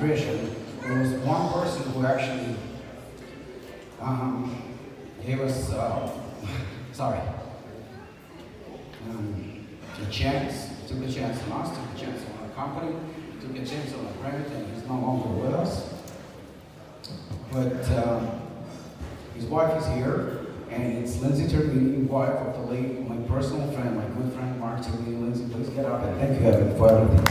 nutrition, there was one person who actually gave us, a chance, took a chance on us, took a chance on our company, took a chance on our brand, and he's no longer with us. But his wife is here, and it's Lindsay Termini, wife of the late, my personal friend, my good friend Mark Termini. Lindsay, please get up and thank you, Evan, for everything.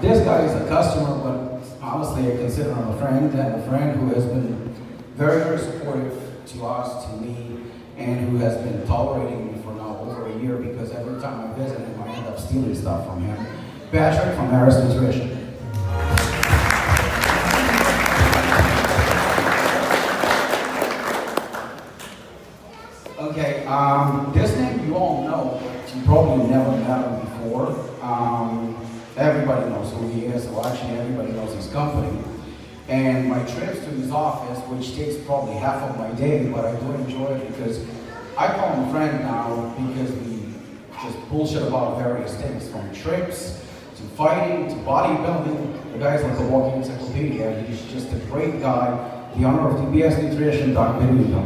This guy is a customer, but honestly I consider him a friend, and a friend who has been very, very supportive to us, to me, and who has been tolerating me for now over a year, because every time I visit him, I end up stealing stuff from him. Patrick from Harris Nutrition. Okay, this name you all know, but you probably never met him before. Everybody knows who he is, well actually everybody knows his company. And my trips to his office, which takes probably half of my day, but I do enjoy it because I call him a friend now because we just bullshit about various things, from trips to fighting to bodybuilding. The guy's like a walking encyclopedia. He's just a great guy. The owner of TBS Nutrition, Dr. Benito.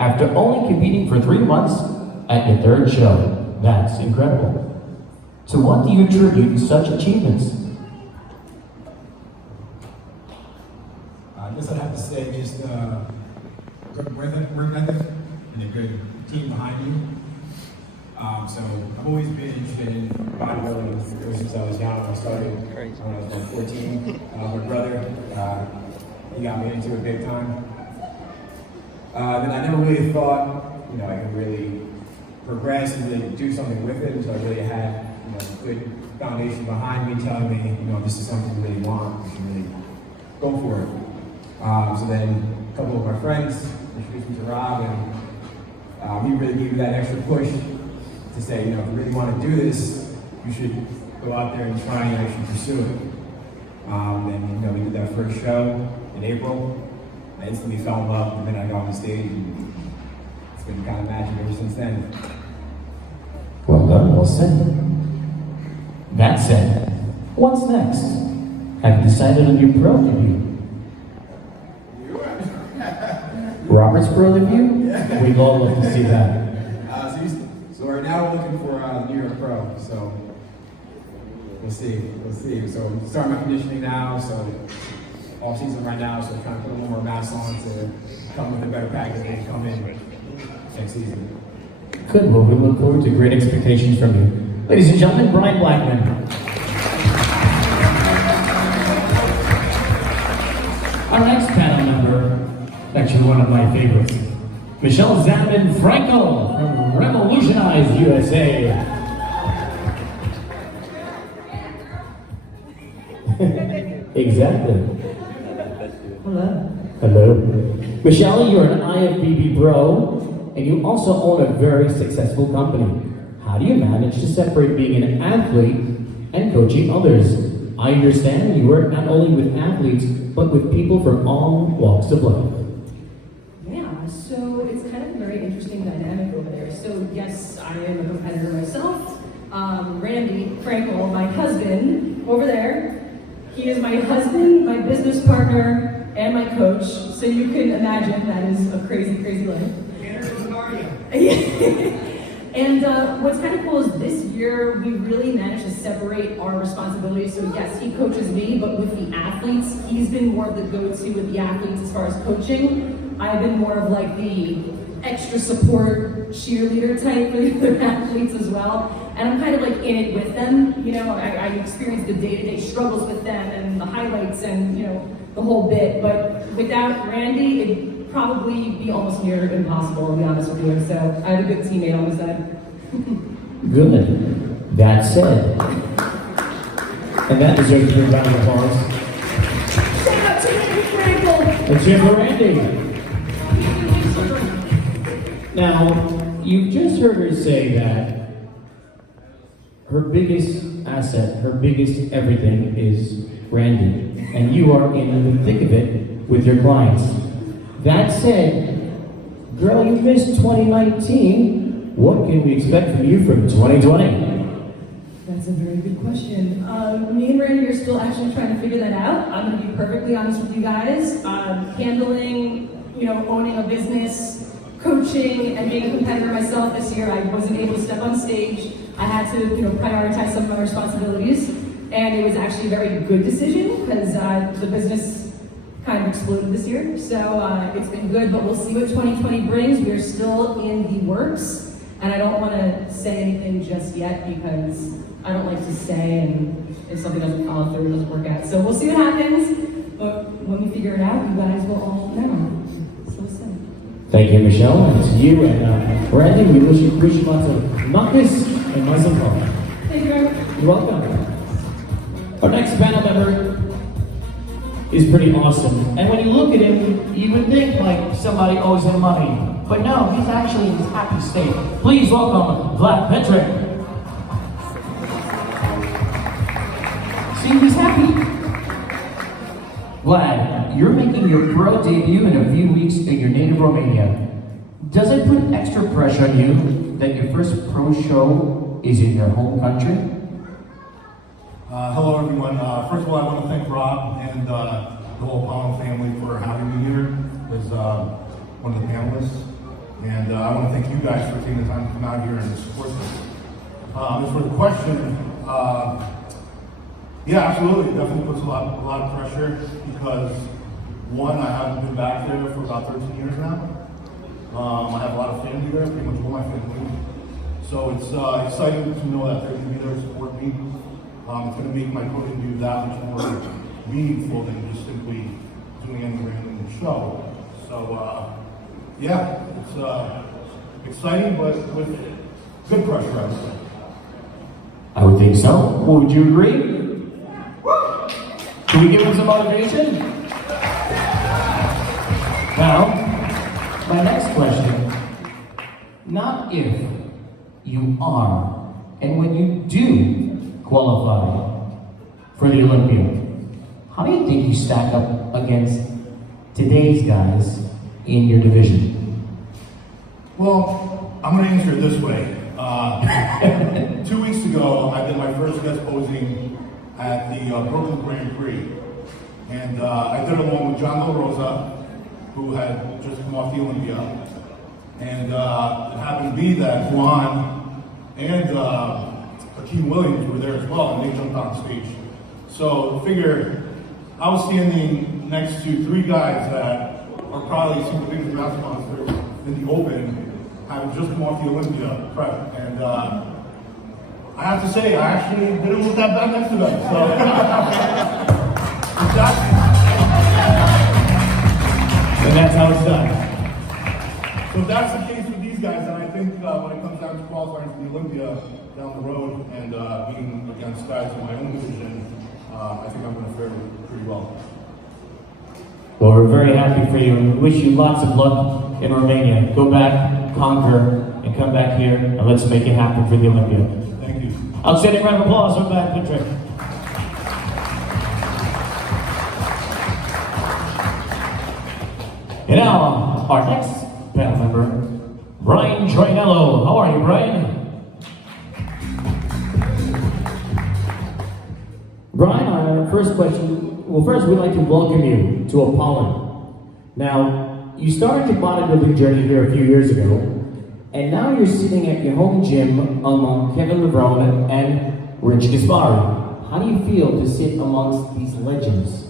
After only competing for 3 months at your third show. That's incredible. To what do you attribute such achievements? I guess I'd have to say just good work ethic and a good team behind you. So I've always been interested in bodybuilding ever since I was young. I started when I was like 14. My brother, he got me into it big time. Then I never really thought, I could really progress and really do something with it until I really had, a good foundation behind me telling me, this is something you really want, you should really go for it. So then a couple of my friends introduced me to Rob, and he really gave me that extra push to say, if you really want to do this, you should go out there and try and actually pursue it. And we did that first show in April. I instantly fell in love the minute I got on the stage, and it's been kind of magic ever since then. Well done, well said. That said, what's next? Have you decided on your pro debut? Robert's pro debut? Yeah. We'd all love to see that. So right now we're looking for a New York pro, so we'll see. So starting my conditioning now, so off season right now, so trying to put a little more mass on to come with a better package and come in next season. Good, well we look forward to great expectations from you. Ladies and gentlemen, BLACKMAN. Our next panel member, actually one of my favorites, Michelle ZANDMAN Franco from Revolutionize USA. Exactly. Hello. Hello. Michelle, you're an IFBB bro, and you also own a very successful company. How do you manage to separate being an athlete and coaching others? I understand you work not only with athletes, but with people from all walks of life. Yeah, so it's kind of a very interesting dynamic over there. So yes, I am a competitor myself. Randy Frankel, my husband, over there, he is my husband, my business partner, and my coach. So you can imagine that is a crazy, crazy life. And what's kind of cool is this year we really managed to separate our responsibilities. So yes, he coaches me, but with the athletes, he's been more of the go-to with the athletes as far as coaching. I've been more of like the extra support cheerleader type for the athletes as well. And I'm kind of like in it with them. I experience the day-to-day struggles with them and the highlights and the whole bit. But without Randy, it'd probably be almost near impossible, to be honest with you. So I have a good teammate on the side. Good. That said, and that deserves a round of applause. Shout out to Randy Frankel! Let's hear for Randy. Now, you've just heard her say that her biggest asset, her biggest everything is Randy. And you are in the thick of it with your clients. That said, girl, you missed 2019. What can we expect from you from 2020? That's a very good question. Me and Randy are still actually trying to figure that out. I'm going to be perfectly honest with you guys. Handling, owning a business, coaching, and being a competitor myself this year, I wasn't able to step on stage. I had to, prioritize some of my responsibilities, and it was actually a very good decision because the business kind of exploded this year. So it's been good, but we'll see what 2020 brings. We are still in the works, and I don't want to say anything just yet because I don't like to say, and if something doesn't follow through, it doesn't work out. So we'll see what happens, but when we figure it out, you guys will all know. So we'll see. Thank you, Michelle, and to you and Randy. We wish you lots of muckus and muzzle fun. Thank you very much. You're welcome. Our next panel member is pretty awesome. And when you look at him, you would think like somebody owes him money. But no, he's actually in his happy state. Please welcome VLAD PETRIC. See, he's happy. VLAD, you're making your pro debut in a few weeks in your native Romania. Does it put extra pressure on you that your first pro show is in your home country? Hello everyone. First of all, I want to thank Rob and the whole APOLLON family for having me here as one of the panelists. And I want to thank you guys for taking the time to come out here and support this. As for the question, yeah, absolutely. It definitely puts a lot of pressure because, one, I haven't been back there for about 13 years now. I have a lot of family there, pretty much all my family. So it's exciting to know that they're going to be there to support me. It's going to make my pro debut that much more meaningful than just simply doing any random show. So, yeah, it's exciting, but with good pressure, I would say. I would think so. Would you agree? Can we give him some motivation? Now, my next question, not if, you are, and when you do qualify for the Olympia, how do you think you stack up against today's guys in your division? Well, I'm going to answer it this way. 2 weeks ago, I did my first guest posing at the Brooklyn Grand Prix. And I did it along with John LaRosa, who had just come off the Olympia. And it happened to be that JUAN and Hakeem Williams were there as well, and they jumped on stage. So figure, I was standing next to three guys that are probably some of the biggest rap sponsors in the Open, having just come off the Olympia prep. And I have to say, I actually didn't look that bad next to them. So, And that's how it's done. So if that's the case with these guys, then I think when it comes down to qualifying for the Olympia down the road and being against guys in my own division, I think I'm going to fare pretty well. Well, we're very happy for you and wish you lots of luck in Romania. Go back, conquer, and come back here, and let's make it happen for the Olympia. Thank you. Outstanding round of applause from VLAD PETRIC. And now, our next panel member, BRYON TROIANELLO. How are you, BRYON? BRYON, our first question. Well, first, we'd like to welcome you to APOLLON. Now, you started your bodybuilding journey here a few years ago, and now you're sitting at your home gym among Kevin LEVRONE and Rich GASPARI. How do you feel to sit amongst these legends?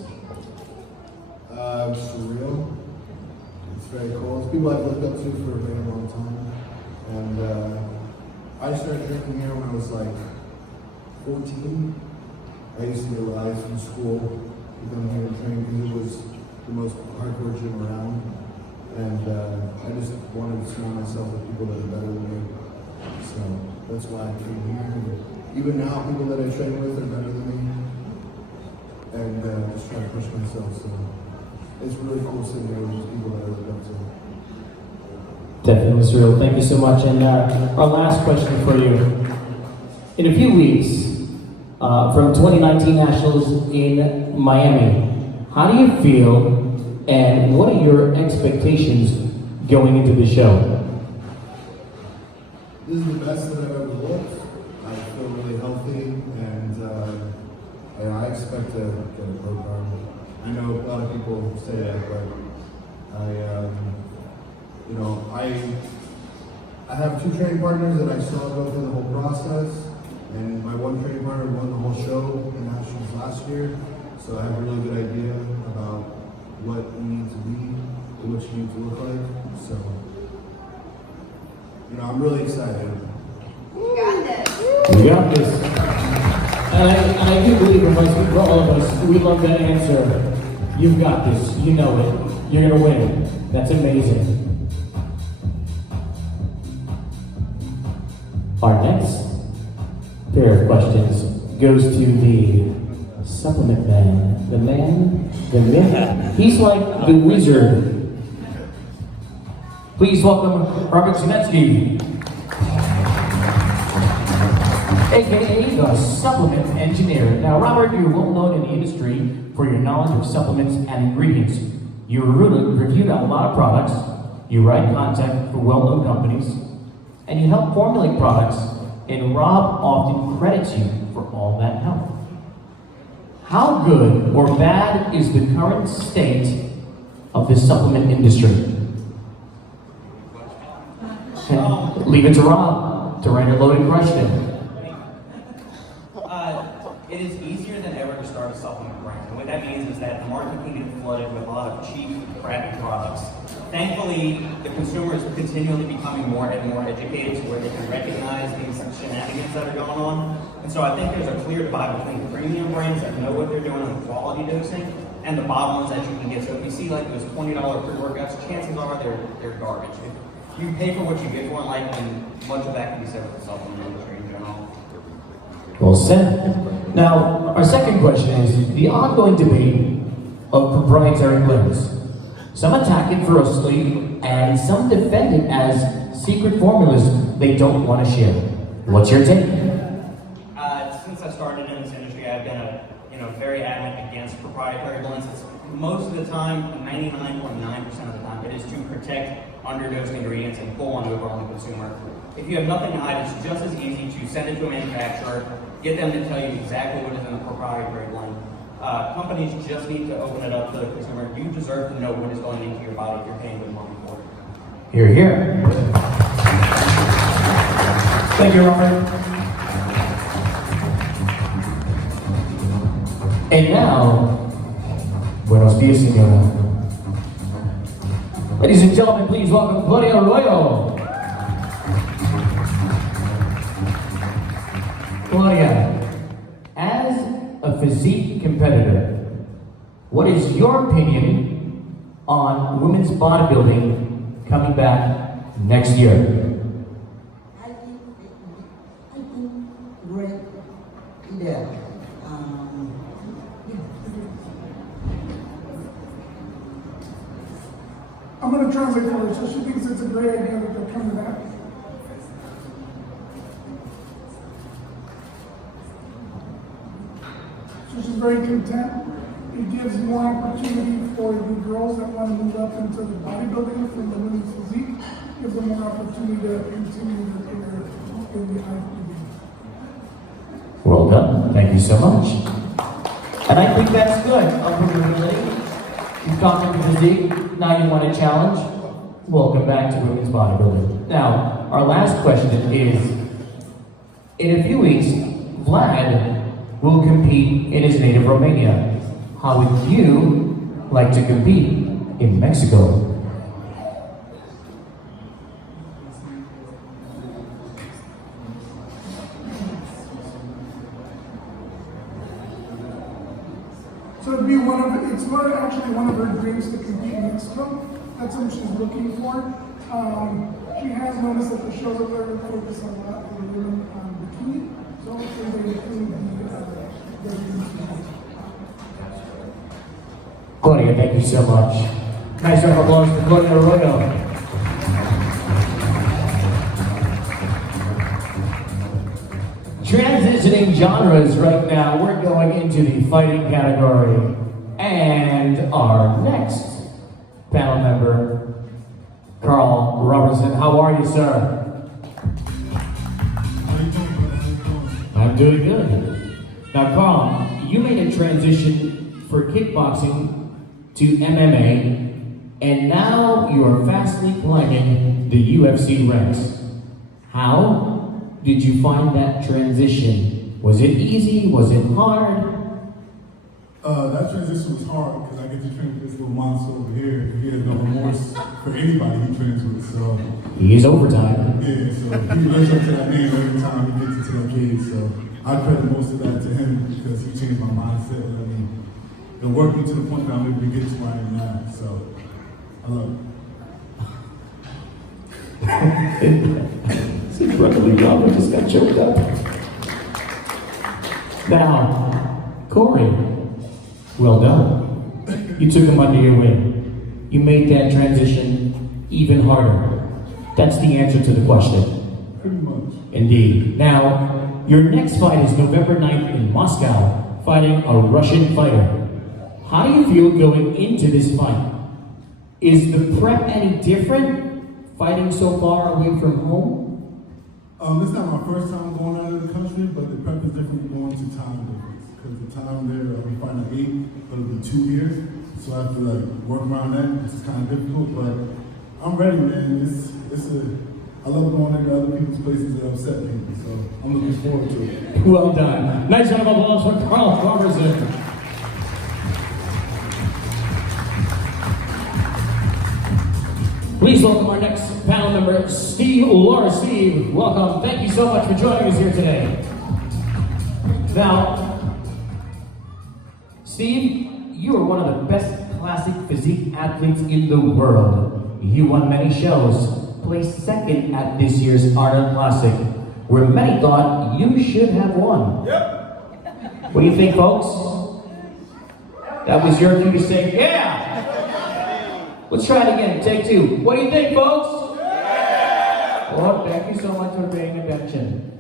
It's surreal. It's very cool. It's people I've looked up to for a very long time. And I started drinking here when I was like 14. I used to get rides from school to come here and train because it was the most hardcore gym around. And I just wanted to surround myself with people that are better than me. So that's why I came here. And even now, people that I train with are better than me. And just trying to push myself. So it's really cool sitting here with these people that I look up to. Definitely, surreal. Thank you so much. And our last question for you. In a few weeks, from 2019 Nationals in Miami, how do you feel And what are your expectations going into the show? This is the best that I've ever looked. I feel really healthy, and I expect to get a pro card. I know a lot of people say that, but I have two training partners that I saw go through the whole process, and my one training partner won the whole show in nationals last year, so I have a really good idea about what you need to be and what you need to look like. So, I'm really excited. You got this. You got this. And I do believe if I speak for all of us, we love that answer. You've got this. You know it. You're going to win it. That's amazing. Our next pair of questions goes to the supplement man. The myth. He's like the wizard. Please welcome Robert Sinetsky, aka the supplement engineer. Now, Robert, you're well known in the industry for your knowledge of supplements and ingredients. You've reviewed a lot of products, you write content for well-known companies, and you help formulate products, and Rob often credits you for all that help. How good or bad is the current state of the supplement industry? Leave it to Rob to write a loaded question. It is easier than ever to start a supplement brand. And what that means is that the market can get flooded with a lot of cheap, crappy products. Thankfully, the consumer is continually becoming more and more educated to where they can recognize these shenanigans that are going on. And so I think there's a clear divide between premium brands that know what they're doing on the quality dosing and the bottom ones that you can get. So if you see like those $20 pre-workouts, chances are they're garbage. If you pay for what you get for in life, and much of that can be said for the supplement industry in general. Well said. Now, our second question is the ongoing debate of proprietary blends. Some attack it ferociously, and some defend it as secret formulas they don't want to share. What's your take? Since I started in this industry, I've been very adamant against proprietary blends. Most of the time, 99.9% of the time, it is to protect underdosed ingredients and pull one over on the consumer. If you have nothing to hide, it's just as easy to send it to a manufacturer, get them to tell you exactly what is in the proprietary blend. Companies just need to open it up to the consumer. You deserve to know what is going into your body if you're paying good money for it. Hear, hear. Thank you, Robert. And now, buenos dias, señora. Ladies and gentlemen, please welcome Claudia Arroyo. Claudia, as a physique competitor, what is your opinion on women's bodybuilding coming back next year? I think great idea. I'm going to translate for her. So she thinks it's a great idea that they're coming back. So she's very content. It gives more opportunity for the girls that want to move up into the bodybuilding from the women's physique. Gives them more opportunity to continue their career in the IFBB. Well done. Thank you so much. And I think that's good. Unpredictability. You've gone through the physique. Now you want a challenge. Welcome back to women's bodybuilding. Now, our last question is, in a few weeks, VLAD will compete in his native Romania. How would you like to compete in Mexico? So it'd be actually one of her dreams to compete in Mexico. That's what she's looking for. She has noticed that the shows up there focus a lot on the women on bikini. So hopefully they include the Claudia, thank you so much. Nice round of applause for Claudia Arroyo. Transitioning genres right now, we're going into the fighting category. And our next panel member, KARL Robertson. How are you, sir? I'm doing good. Now, KARL, you made a transition for kickboxing to MMA, and now you are fastly climbing the UFC ranks. How did you find that transition? Was it easy? Was it hard? That transition was hard because I get to train with this little monster over here. He has no remorse for anybody he trains with, so. He's overtime. Yeah, so he lives up to that name every time he gets into that cage, so I credit most of that to him because he changed my mindset. I mean, it worked me to the point that I'm able to get to where I am now, so I love it. See, brotherly Robert just got choked up. Now, Corey, well done. You took him under your wing. You made that transition even harder. That's the answer to the question. Pretty much. Indeed. Now, your next fight is November 9th in Moscow, fighting a Russian fighter. How do you feel going into this fight? Is the prep any different, fighting so far away from home? It's not my first time going out of the country, but the prep is different going to time difference. Because the time there, we find at 8, but it'll be 2 here. So I have to like work around that, which is kind of difficult, but I'm ready, man. I love going into other people's places that upset people, so I'm looking forward to it. Well done. Nice round of applause for KARL Robertson. Please welcome our next panel member, Steve LAUREUS. Steve, welcome. Thank you so much for joining us here today. Now, Steve, you are one of the best classic physique athletes in the world. You won many shows, placed second at this year's Arnold Classic, where many thought you should have won. Yep. What do you think, folks? That was your cue to say, yeah! Let's try it again, take 2. What do you think, folks? Yeah! Well, thank you so much for paying attention.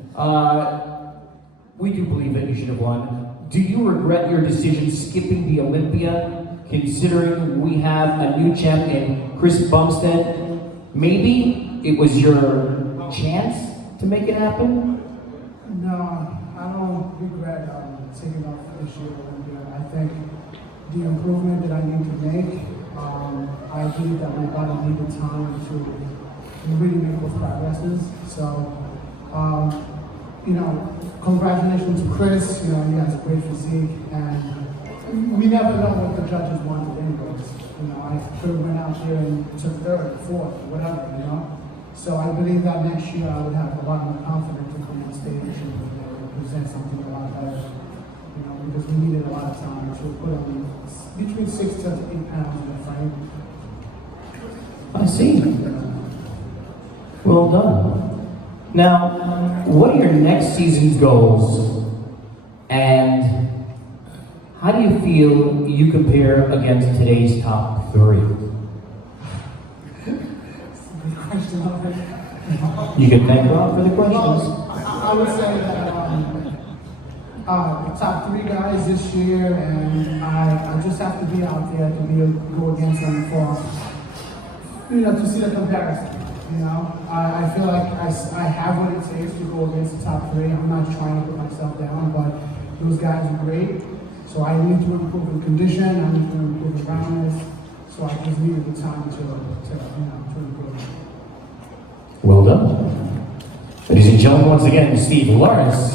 We do believe that you should have won. Do you regret your decision skipping the Olympia, considering we have a new champion, Chris Bumstead? Maybe it was your chance to make it happen? No, I don't regret taking off this year at Olympia. I think the improvement that I need to make, I believe that my body needed time to really make those progresses. So, congratulations to Chris. He has a great physique, and we never know what the judges wanted anyways. I could have went out there and took 3rd, 4th, whatever, So I believe that next year I would have a lot more confidence to come on stage and present something a lot better. Because we needed a lot of time to put on between 6 to 8 pounds in the frame. I see. Well done. Now, what are your next season's goals? And how do you feel you compare against today's top 3? Good question already. You can thank God for the questions. Well, I would say that the top 3 guys this year, and I just have to be out there to be able to go against them for, to see the comparison. I feel like I have what it takes to go against the top 3. I'm not trying to put myself down, but those guys are great. So I need to improve in condition, I need to improve in roundness. So I just needed the time to improve. Well done. Ladies and gentlemen, once again, Steve LAUREUS.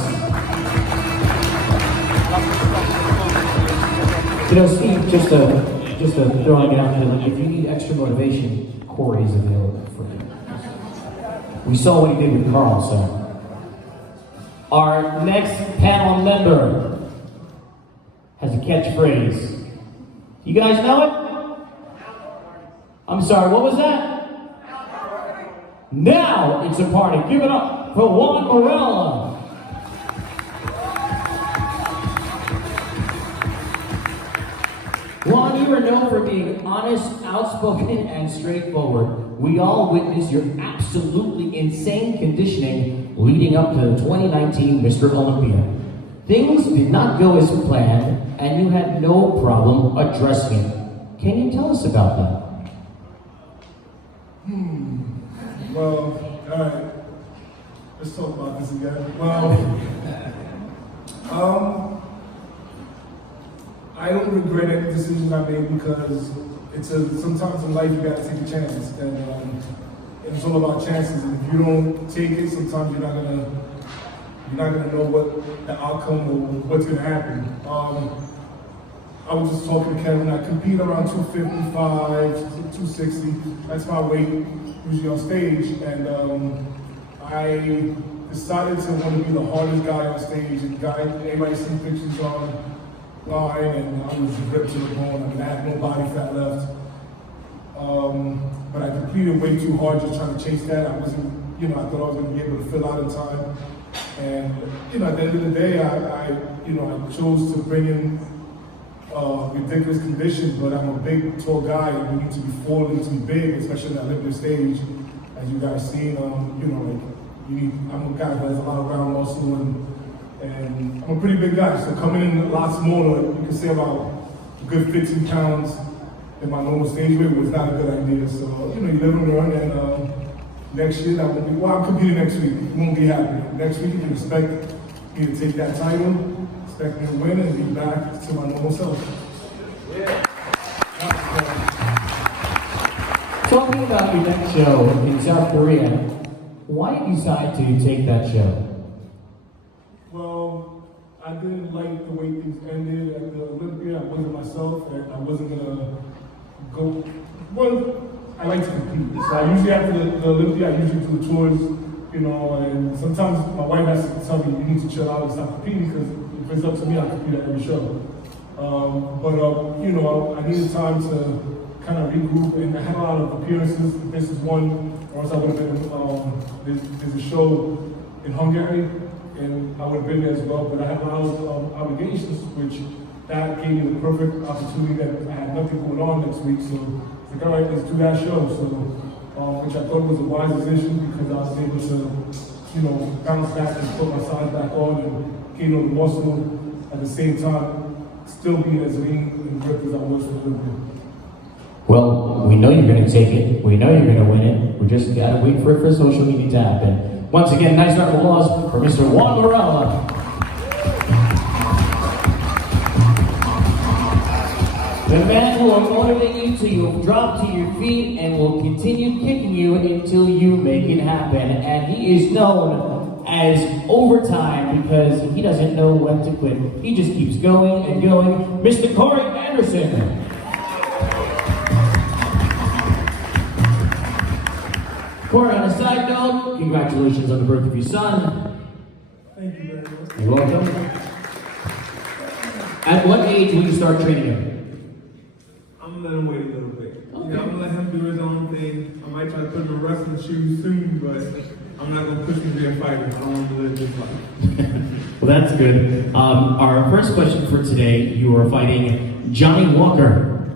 Steve, just to throwing it out there, if you need extra motivation, Corey is available for you. We saw what he did with KARL, so. Our next panel member has a catchphrase. You guys know it? I'm sorry, what was that? Now it's a party. Give it up for JUAN MOREL. JUAN, you are known for being honest, outspoken, and straightforward. We all witnessed your absolutely insane conditioning leading up to the 2019 Mr. Olympia. Things did not go as planned, and you had no problem addressing it. Can you tell us about that? Well, all right. Let's talk about this again. Well, I don't regret any decisions I made because sometimes in life you gotta take a chance, and it's all about chances. And if you don't take it, sometimes you're not gonna know what the outcome or what's gonna happen. I was just talking to Kevin. I compete around 255, 260. That's my weight usually on stage, and I decided to want to be the hardest guy on stage. And everybody see pictures online, and I was ripped to the bone. I mean, I had no body fat left. But I competed way too hard just trying to chase that. I wasn't, I thought I was going to be able to fill out in time. And, at the end of the day, I chose to bring in ridiculous conditions, but I'm a big, tall guy, and we need to be full, we need to be big, especially on that Olympic stage. As you guys seen, I'm a guy who has a lot of round muscle, and I'm a pretty big guy, so coming in a lot smaller, you can say about a good 15 pounds in my normal stage weight was not a good idea. So, you live and learn, and next year, I'm competing next week. You won't be happy. Next week, you can expect me to take that title, expect me to win, and be back to my normal self. Yeah. Talking about your next show in South Korea, why did you decide to take that show? Well, I didn't like the way things ended at the Olympia. I wasn't myself, and I wasn't gonna go. Well, I like to compete. So I usually after the Olympia, I usually do the tours, and sometimes my wife has to tell me, you need to chill out and stop competing, because if it's up to me, I'll compete at every show. I needed time to kind of regroup, and I had a lot of appearances. This is one, or else I would have been, there's a show in Hungary, and I would have been there as well, but I had a lot of obligations, which that gave me the perfect opportunity that I had nothing going on next week, so it's like, all right, let's do that show. So, which I thought was a wise decision, because I was able to, bounce back and put my size back on and gain the muscle at the same time, still being as lean and ripped as I was for the Olympia. Well, we know you're going to take it. We know you're going to win it. We just got to wait for it for social media to happen. Once again, nice round of applause for Mr. JUAN Morel. The man who will motivate you till you drop to your feet and will continue kicking you until you make it happen. And he is known as Overtime because he doesn't know when to quit. He just keeps going and going. Mr. Corey Anderson. Corey, on a side note, congratulations on the birth of your son. Thank you very much. You're welcome. At what age will you start training him? I'm gonna let him wait a little bit. Okay. I'm gonna let him do his own thing. I might try to put him in wrestling shoes soon, but I'm not gonna push him to be a fighter. I don't want to live this life. Well, that's good. Our first question for today, you are fighting Johnny Walker,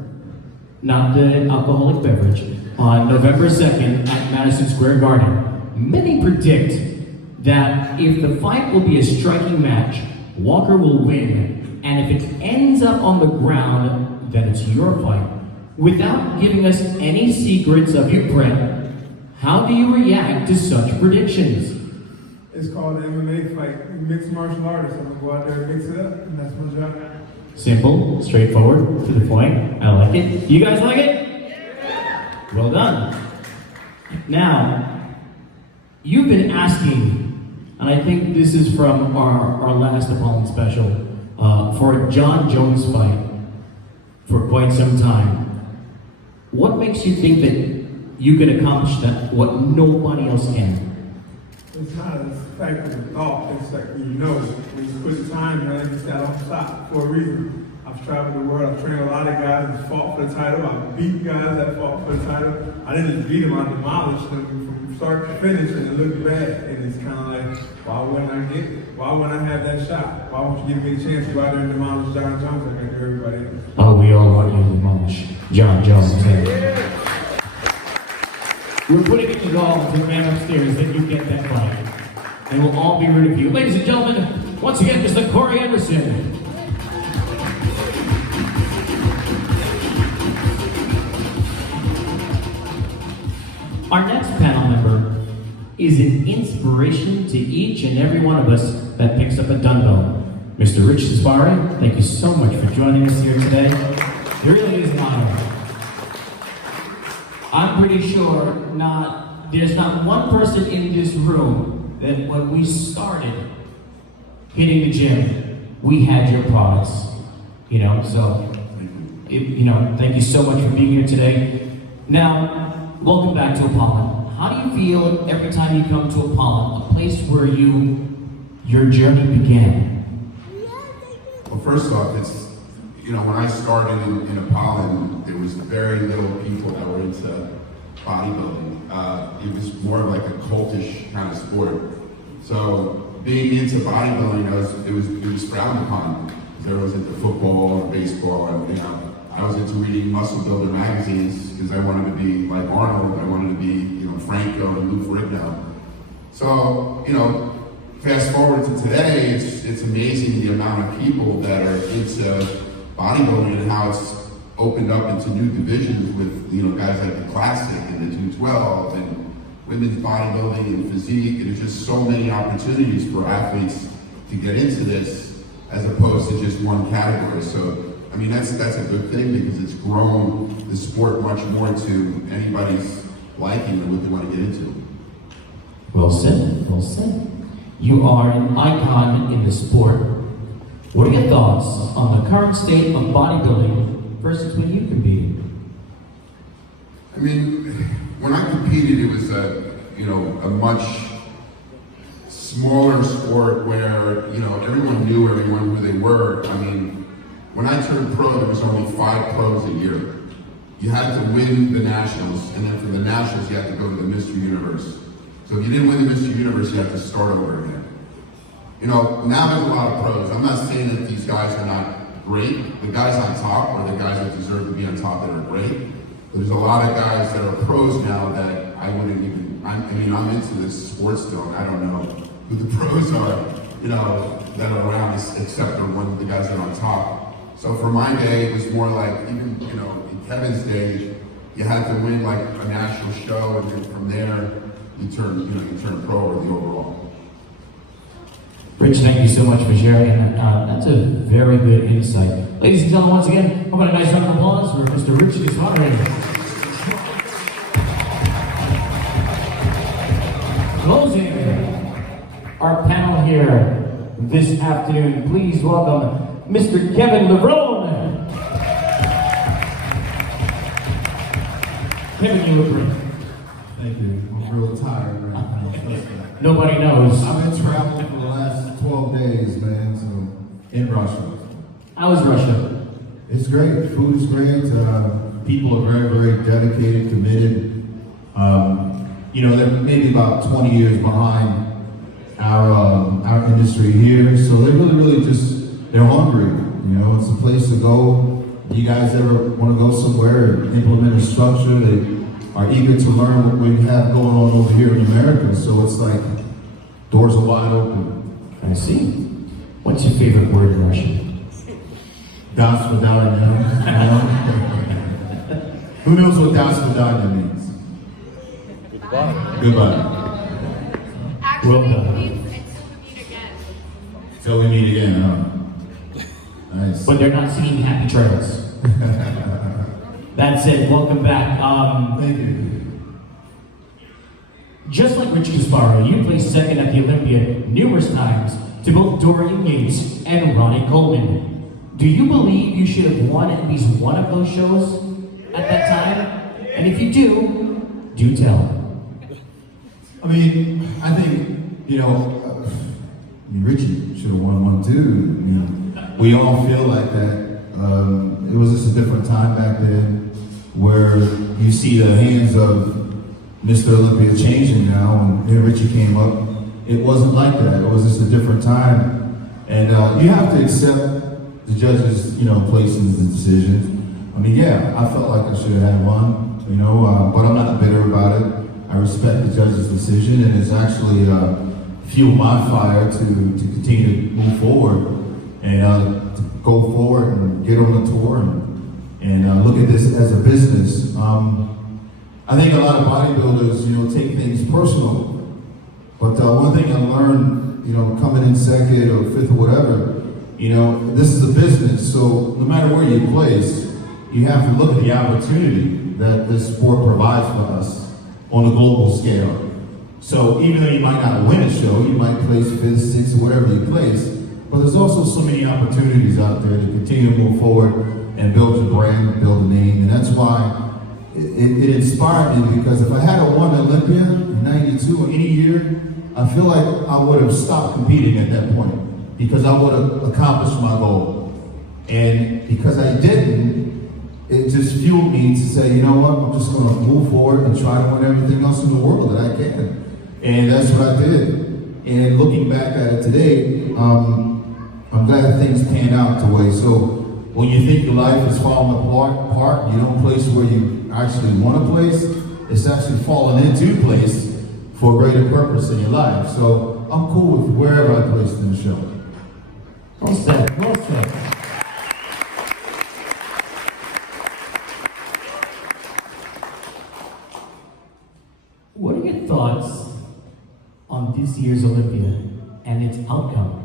not the alcoholic beverage, on November 2nd at Madison Square Garden. Many predict that if the fight will be a striking match, Walker will win, and if it ends up on the ground, then it's your fight. Without giving us any secrets of your prep, how do you react to such predictions? It's called an MMA fight, mixed martial artist. I'm gonna go out there and mix it up, and that's my job. Simple, straightforward, to the point. I like it. You guys like it? Well done. Now, you've been asking, and I think this is from our last APOLLON special, for a Jon Jones fight for quite some time. What makes you think that you can accomplish that, what nobody else can? It's not a fact of a thought, it's like when you put time, man, you just gotta stop for a reason. I've traveled the world, I've trained a lot of guys that fought for the title, I've beat guys that fought for the title. I didn't just beat them, I demolished them from start to finish, and it looked bad. And it's kind of like, why wouldn't I get it? Why wouldn't I have that shot? Why won't you give me a chance to go out there and demolish Jon Jones like I do everybody else? Oh, we all want you to demolish Jon Jones. We're putting it to goal to the man upstairs that you get that fight. And we'll all be rid of you. Ladies and gentlemen, once again, Mr. Corey Anderson. Our next panel member is an inspiration to each and every one of us that picks up a dumbbell. Mr. Rich Gaspari, thank you so much for joining us here today. It really is an honor. I'm pretty sure there's not one person in this room that when we started hitting the gym, we had your products. So thank you so much for being here today. Now, welcome back to APOLLON. How do you feel every time you come to APOLLON, a place where your journey began? Well, first off, it's, when I started in APOLLON, there was very little people that were into bodybuilding. It was more of like a cultish kind of sport. So being into bodybuilding, it was frowned upon. There was into football or baseball, and I was into reading muscle builder magazines because I wanted to be like Arnold. I wanted to be Franco and Lou Ferrigno. So fast forward to today, it's amazing the amount of people that are into bodybuilding and how it's opened up into new divisions with guys like the Classic and the 212 and women's bodybuilding and physique, and there's just so many opportunities for athletes to get into this as opposed to just one category. So that's a good thing because it's grown the sport much more to anybody's liking and what they want to get into. Well said, well said. You are an icon in the sport. What are your thoughts on the current state of bodybuilding versus when you competed? When I competed, it was a much smaller sport where everyone knew everyone who they were. When I turned pro, there was only 5 pros a year. You had to win the nationals, and then for the nationals, you had to go to the Mr. Universe. So if you didn't win the Mr. Universe, you had to start over again. Now there's a lot of pros. I'm not saying that these guys are not great. The guys on top are the guys that deserve to be on top that are great. But there's a lot of guys that are pros now that I wouldn't even, I'm into this sport still, and I don't know who the pros are, that are around except for one of the guys that are on top. So for my day, it was more like, even, in Kevin's day, you had to win like a national show, and then from there, you turn pro or the overall. Rich, thank you so much for sharing, and that's a very good insight. Ladies and gentlemen, once again, how about a nice round of applause for Mr. Rich Gaspari. Closing our panel here this afternoon, please welcome Mr. Kevin LEVRONE. Kevin, you look great. Thank you. I'm real tired right now. Nobody knows. I've been traveling for the last 12 days, man, so in Russia. How was Russia? It's great. Food is great. People are very, very dedicated, committed. They're maybe about 20 years behind our industry here, so they really they're hungry. It's a place to go. You guys ever want to go somewhere and implement a structure? They are eager to learn what we have going on over here in America. So it's like doors are wide open. I see. What's your favorite word in Russian? Das Vidanya. Who knows what Das Vidanya means? Goodbye. Well done. Till we meet again, huh? Nice. But they're not singing Happy Trails. That said, welcome back. Thank you. Just like Rich Gaspari, you placed second at the Olympia numerous times to both Dorian Yates and Ronnie Coleman. Do you believe you should have won at least one of those shows at that time? And if you do tell. I think, Richie should have won one too. We all feel like that. It was just a different time back then where you see the hands of Mr. Olympia changing now, and then Richie came up. It wasn't like that. It was just a different time. And you have to accept the judges, placings and decisions. I felt like I should have had one, but I'm not bitter about it. I respect the judge's decision, and it's actually fueled my fire to continue to move forward and to go forward and get on the tour and look at this as a business. I I think a lot of bodybuilders, take things personal. But one thing I learned, coming in second or fifth or whatever, this is a business. So no matter where you place, you have to look at the opportunity that this sport provides for us on a global scale. So even though you might not win a show, you might place fifth, sixth, whatever you place, but there's also so many opportunities out there to continue to move forward and build your brand, build a name, and that's why it inspired me, because if I had won Olympia in '92 or any year, I feel like I would have stopped competing at that point because I would have accomplished my goal. And because I didn't, it just fueled me to say, you know what, I'm just going to move forward and try to win everything else in the world that I can. And that's what I did. And looking back at it today, I'm glad things panned out the way. So when you think your life is falling apart, you don't place where you actually want to place, it's actually falling into place for a greater purpose in your life. So I'm cool with wherever I placed in the show. Well said, well said. What are your thoughts on this year's Olympia and its outcome?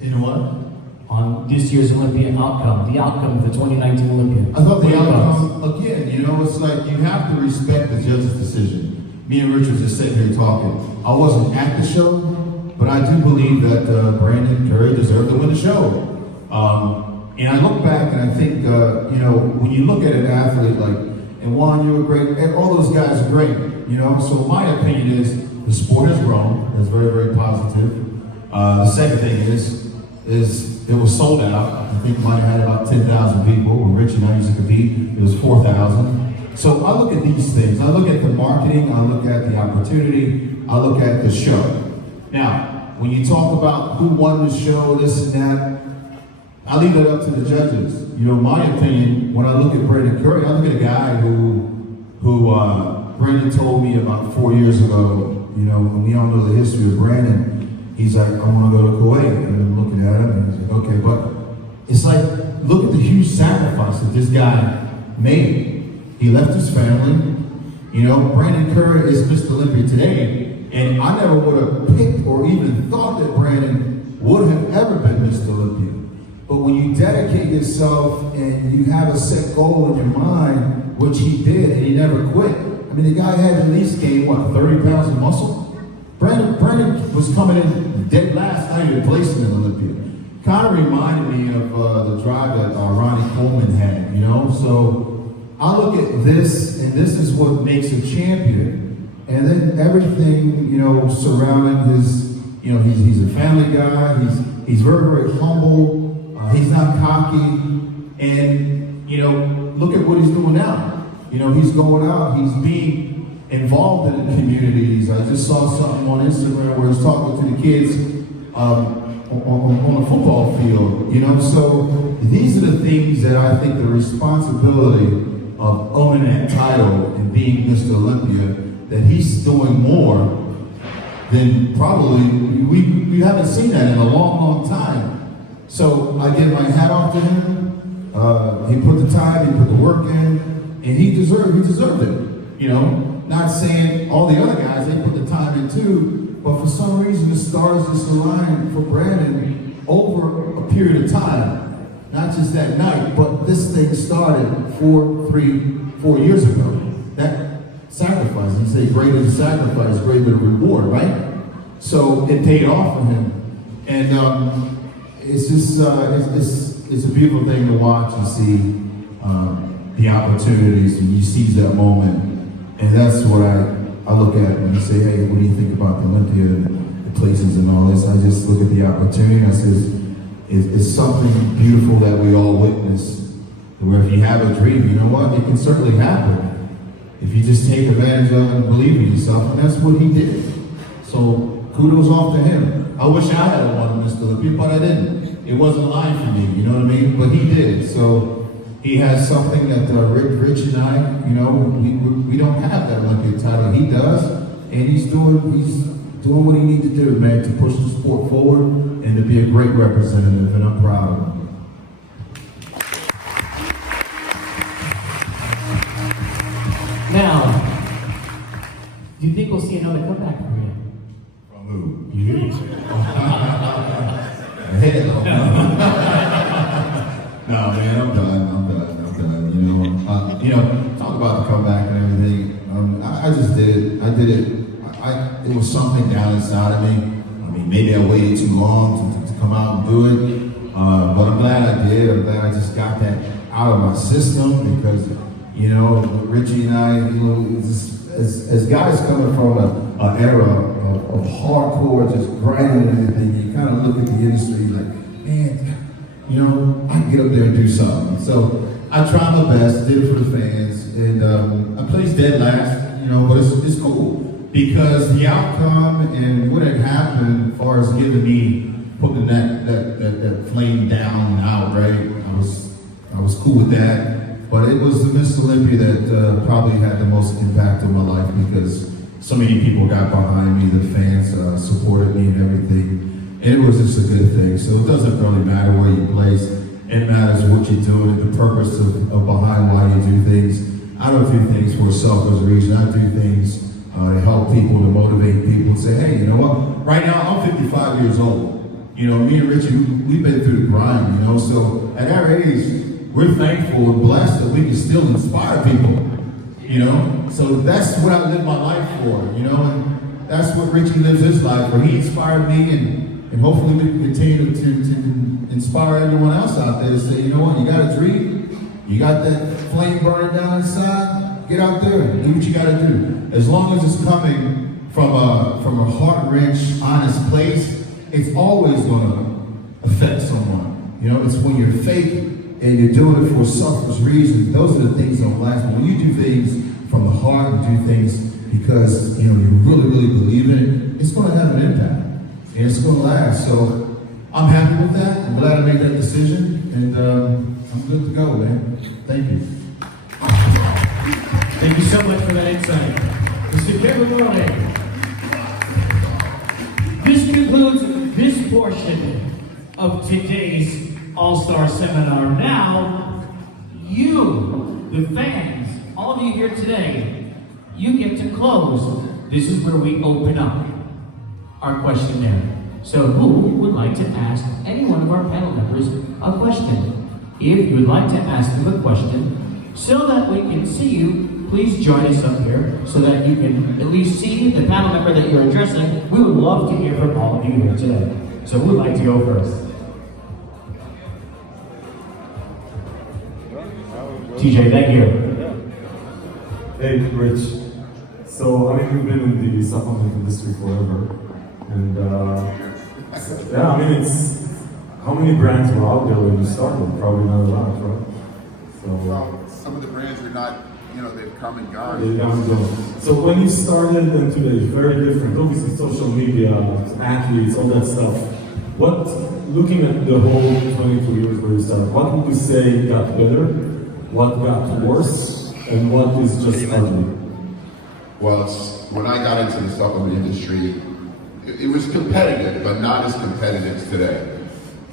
In what? On this year's Olympian outcome, the outcome of the 2019 Olympia. I thought the outcome, again, it's like you have to respect the judge's decision. Me and Rich was just sitting here talking. I wasn't at the show, but I do believe that Brandon Curry deserved to win the show. And I look back and I think, when you look at an athlete like, and Juan, you were great, and all those guys are great, So my opinion is the sport has grown. That's very, very positive. The second thing is it was sold out. I think mine had about 10,000 people. When Rich and I used to compete, it was 4,000. So I look at these things. I look at the marketing. I look at the opportunity. I look at the show. Now, when you talk about who won the show, this and that, I leave it up to the judges. My opinion, when I look at Brandon Curry, I look at a guy who Brandon told me about 4 years ago, when we all know the history of Brandon, he's like, I want to go to Kuwait. And I'm looking at him and he's like, okay, but it's like, look at the huge sacrifice that this guy made. He left his family. Brandon Curry is Mr. Olympia today, and I never would have picked or even thought that Brandon would have ever been Mr. Olympia. But when you dedicate yourself and you have a set goal in your mind, which he did, and he never quit. I mean, the guy had at least gained, 30 pounds of muscle? Brandon was coming in dead last night and placing in Olympia. Kind of reminded me of the drive that Ronnie Coleman had, So I look at this, and this is what makes a champion. And then everything, surrounding his, he's a family guy. He's very, very humble. He's not cocky. And, look at what he's doing now. He's going out. He's being involved in the communities. I just saw something on Instagram where he's talking to the kids on the football field. So these are the things that I think the responsibility of owning that title and being Mr. Olympia, that he's doing more than probably, we haven't seen that in a long, long time. So I give my hat off to him. He put the time, he put the work in, and he deserved it. Not saying all the other guys, they put the time in too, but for some reason the stars just aligned for Brandon over a period of time. Not just that night, but this thing started 4 years ago. That sacrifice, you say greater the sacrifice, greater the reward, right? So it paid off for him. And it's just, it's a beautiful thing to watch and see the opportunities, and you seize that moment. And that's what I look at when you say, hey, what do you think about the Olympia and the places and all this? I just look at the opportunity and I say, it's something beautiful that we all witness. Where if you have a dream, you know what? It can certainly happen. If you just take advantage of it and believe in yourself, and that's what he did. So kudos off to him. I wish I had won Mr. Olympia, but I didn't. It wasn't aligned for me, you know what I mean? But he did. So he has something that Rich and I, we don't have that Olympia title. He does, and he's doing what he needs to do, man, to push the sport forward and to be a great representative, and I'm proud of him. Now, Do you think we'll see another comeback from you? From who? You. Hell no. No, man, I'm done. Talk about the comeback and everything. I just did it. I did it. It was something down inside of me. I mean, maybe I waited too long to come out and do it. But I'm glad I did. I'm glad I just got that out of my system because, Richie and I, as guys coming from an era of hardcore, just grinding and everything, you kind of look at the industry like, man, I can get up there and do something. So I tried my best, did it for the fans, and I placed dead last, but it's cool because the outcome and what had happened as far as giving me, putting that flame down and out, right? I was cool with that, but it was the Miss Olympia that probably had the most impact on my life because so many people got behind me, the fans supported me and everything. And it was just a good thing. So it doesn't really matter where you place. It matters what you're doing, the purpose of behind why you do things. I don't do things for a selfish reason. I do things to help people, to motivate people, say, hey, you know what? Right now, I'm 55 years old. Me and Richie, we've been through the grind, so at our age, we're thankful and blessed that we can still inspire people, So that's what I live my life for, and that's what Richie lives his life for. He inspired me, and hopefully we can continue to inspire everyone else out there to say, you know what, you got a dream, you got that flame burning down inside, get out there and do what you got to do. As long as it's coming from a heart-wrench, honest place, it's always going to affect someone. It's when you're fake and you're doing it for selfish reasons, those are the things that don't last. But when you do things from the heart and do things because you really, really believe in it, it's going to have an impact. And it's going to last. So I'm happy with that. I'm glad I made that decision. And I'm good to go, man. Thank you. Thank you so much for that insight. Mr. Kevin Morley. This concludes this portion of today's All-Star Seminar. Now, you, the fans, all of you here today, you get to close. This is where we open up our questionnaire. So who would like to ask any one of our panel members a question? If you would like to ask them a question, so that we can see you, please join us up here so that you can at least see the panel member that you're addressing. We would love to hear from all of you here today. So who would like to go first? TJ, thank you. Hey, Rich. So, we've been in the supplement industry forever. And, how many brands were out there when you started? Probably not a lot, right? So, well, some of the brands are not, they've come and gone. They've come and gone. So when you started and today, very different. Obviously, social media, athletes, all that stuff. Looking at the whole 22 years where you started, what would you say got better? What got worse? And what is just ugly? Well, when I got into the supplement industry, it was competitive, but not as competitive today.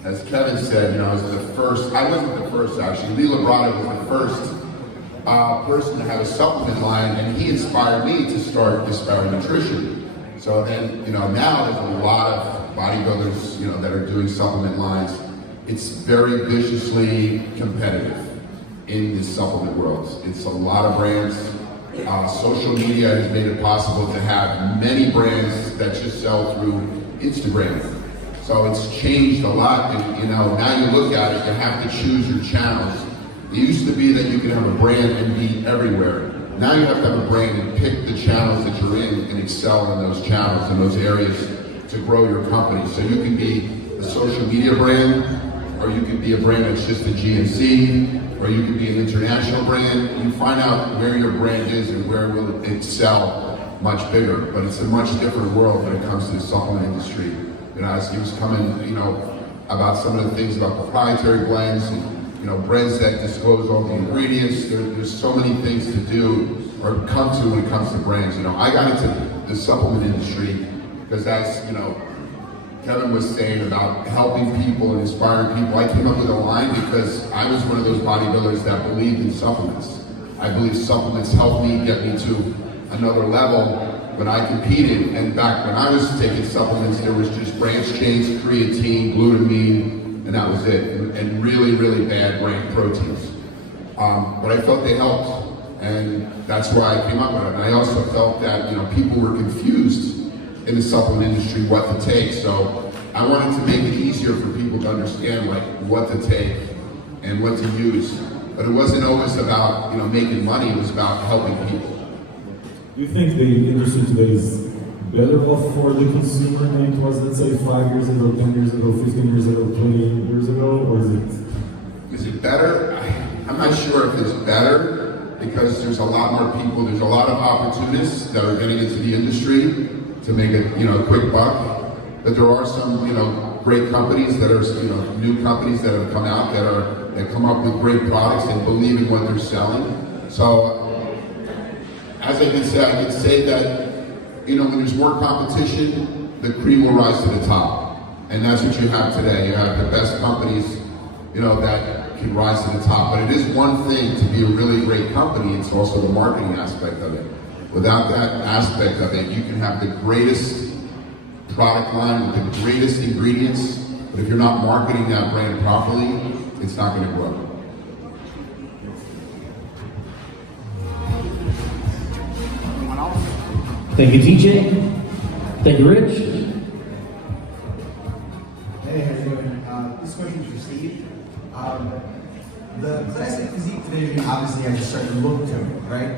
As Kevin said, I was the first, I wasn't the first actually, LEVRONE was the first person to have a supplement line, and he inspired me to start Gaspari Nutrition. So then, now there's a lot of bodybuilders, that are doing supplement lines. It's very viciously competitive in the supplement world. It's a lot of brands. Social media has made it possible to have many brands that just sell through Instagram. So it's changed a lot, and now you look at it, you have to choose your channels. It used to be that you could have a brand and be everywhere. Now you have to have a brand and pick the channels that you're in and excel in those channels, in those areas to grow your company. So you can be a social media brand, or you can be a brand that's just a GNC, or you can be an international brand. You find out where your brand is and where will it excel much bigger. But it's a much different world when it comes to the supplement industry. As he was coming, about some of the things about proprietary blends, and, brands that disclose all the ingredients. There's so many things to do or come to when it comes to brands. I got into the supplement industry because as, Kevin was saying about helping people and inspiring people. I came up with a line because I was one of those bodybuilders that believed in supplements. I believe supplements helped me get me to another level when I competed, and back when I was taking supplements, there was just branched chains, creatine, glutamine, and that was it, and really, really bad brain proteins. But I felt they helped, and that's why I came up with it. And I also felt that, you know, people were confused in the supplement industry what to take, so I wanted to make it easier for people to understand like what to take and what to use. But it wasn't always about, you know, making money, it was about helping people. Do you think the industry today is better off for the consumer than it was, let's say, 5 years ago, 10 years ago, 15 years ago, 20 years ago, or is it? Is it better? I'm not sure if it's better, because there's a lot more people, there's a lot of opportunists that are getting into the industry to make a, you know, quick buck. But there are some, you know, great companies that are, you know, new companies that have come out that come up with great products and believe in what they're selling. So, as I can say that, you know, when there's more competition, the cream will rise to the top. And that's what you have today. You have the best companies, you know, that can rise to the top. But it is one thing to be a really great company, it's also the marketing aspect of it. Without that aspect of it, you can have the greatest product line with the greatest ingredients, but if you're not marketing that brand properly, it's not going to grow. Thank you, TJ. Thank you, Rich. Hey, how you doing? This question is for Steve. The classic physique division obviously has a certain look to it, right?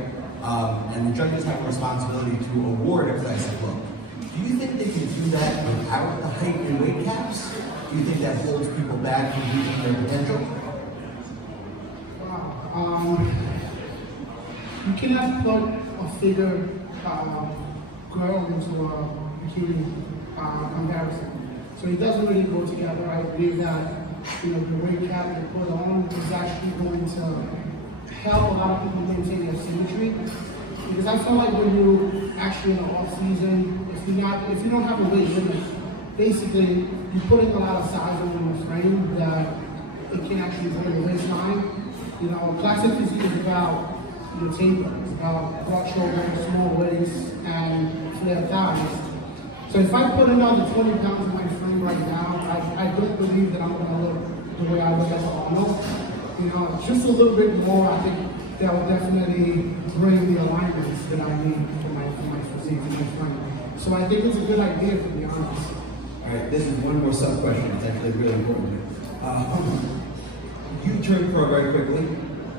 And the judges have a responsibility to award a classic look. Do you think they can do that without the height and weight caps? Do you think that holds people back from reaching their potential? You cannot put a figure girl into a bikini comparison. So it doesn't really go together. I believe that, you know, the weight cap they put on is actually going to help a lot of people maintain their symmetry. Because I feel like when you actually in the off season, if you don't have a weight limit, basically you put in a lot of size on the frame that it can actually bring the waistline. You know, classic physique is about your taper. It's about broad shoulders, small waist, and flare thighs. So if I put another 20 pounds in my frame right now, I don't believe that I'm going to look the way I look as Arnold. You know, just a little bit more, I think that will definitely bring the alignments that I need for my physique and my frame. So I think it's a good idea, to be honest. All right, this is one more sub-question. It's actually really important. You turned pro very quickly.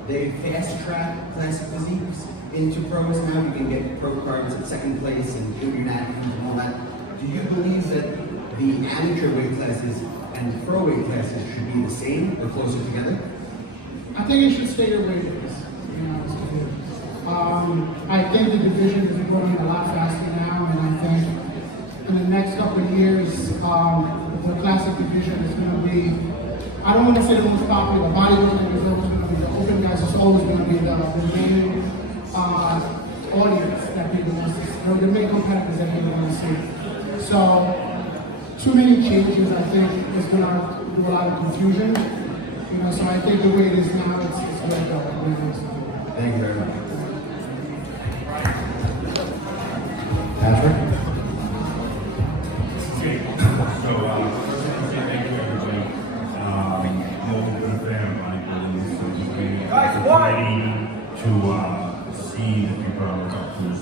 They fast-track classic physiques into pros now. You can get pro cards at second place and junior nationals and all that. Do you believe that the amateur weight classes and the pro weight classes should be the same or closer together? I think it should stay the way it is. I think the division is growing a lot faster now, and I think in the next couple of years, the classic division is going to be, I don't want to say the most popular, the bodybuilding is always going to be, the open guys is always going to be the main audience that people want to see, the main competitors that people want to see. So, too many changes, I think, is going to do a lot of confusion. You know, so I think the way it is now, it's going to go. Thank you very much. Patrick? Okay, so first I want to say thank you everybody. I'm a good fan of bodybuilding, so just being ready to see the people I look up to is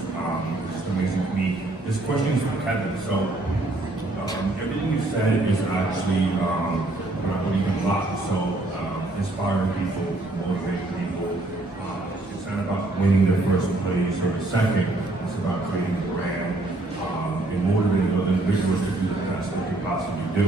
just amazing to me. This question is for Kevin. So everything you said is actually what I believe in a lot. So inspiring people, motivating people. It's not about winning the first place or the second. It's about creating a brand and motivating other individuals to do the best that they possibly do.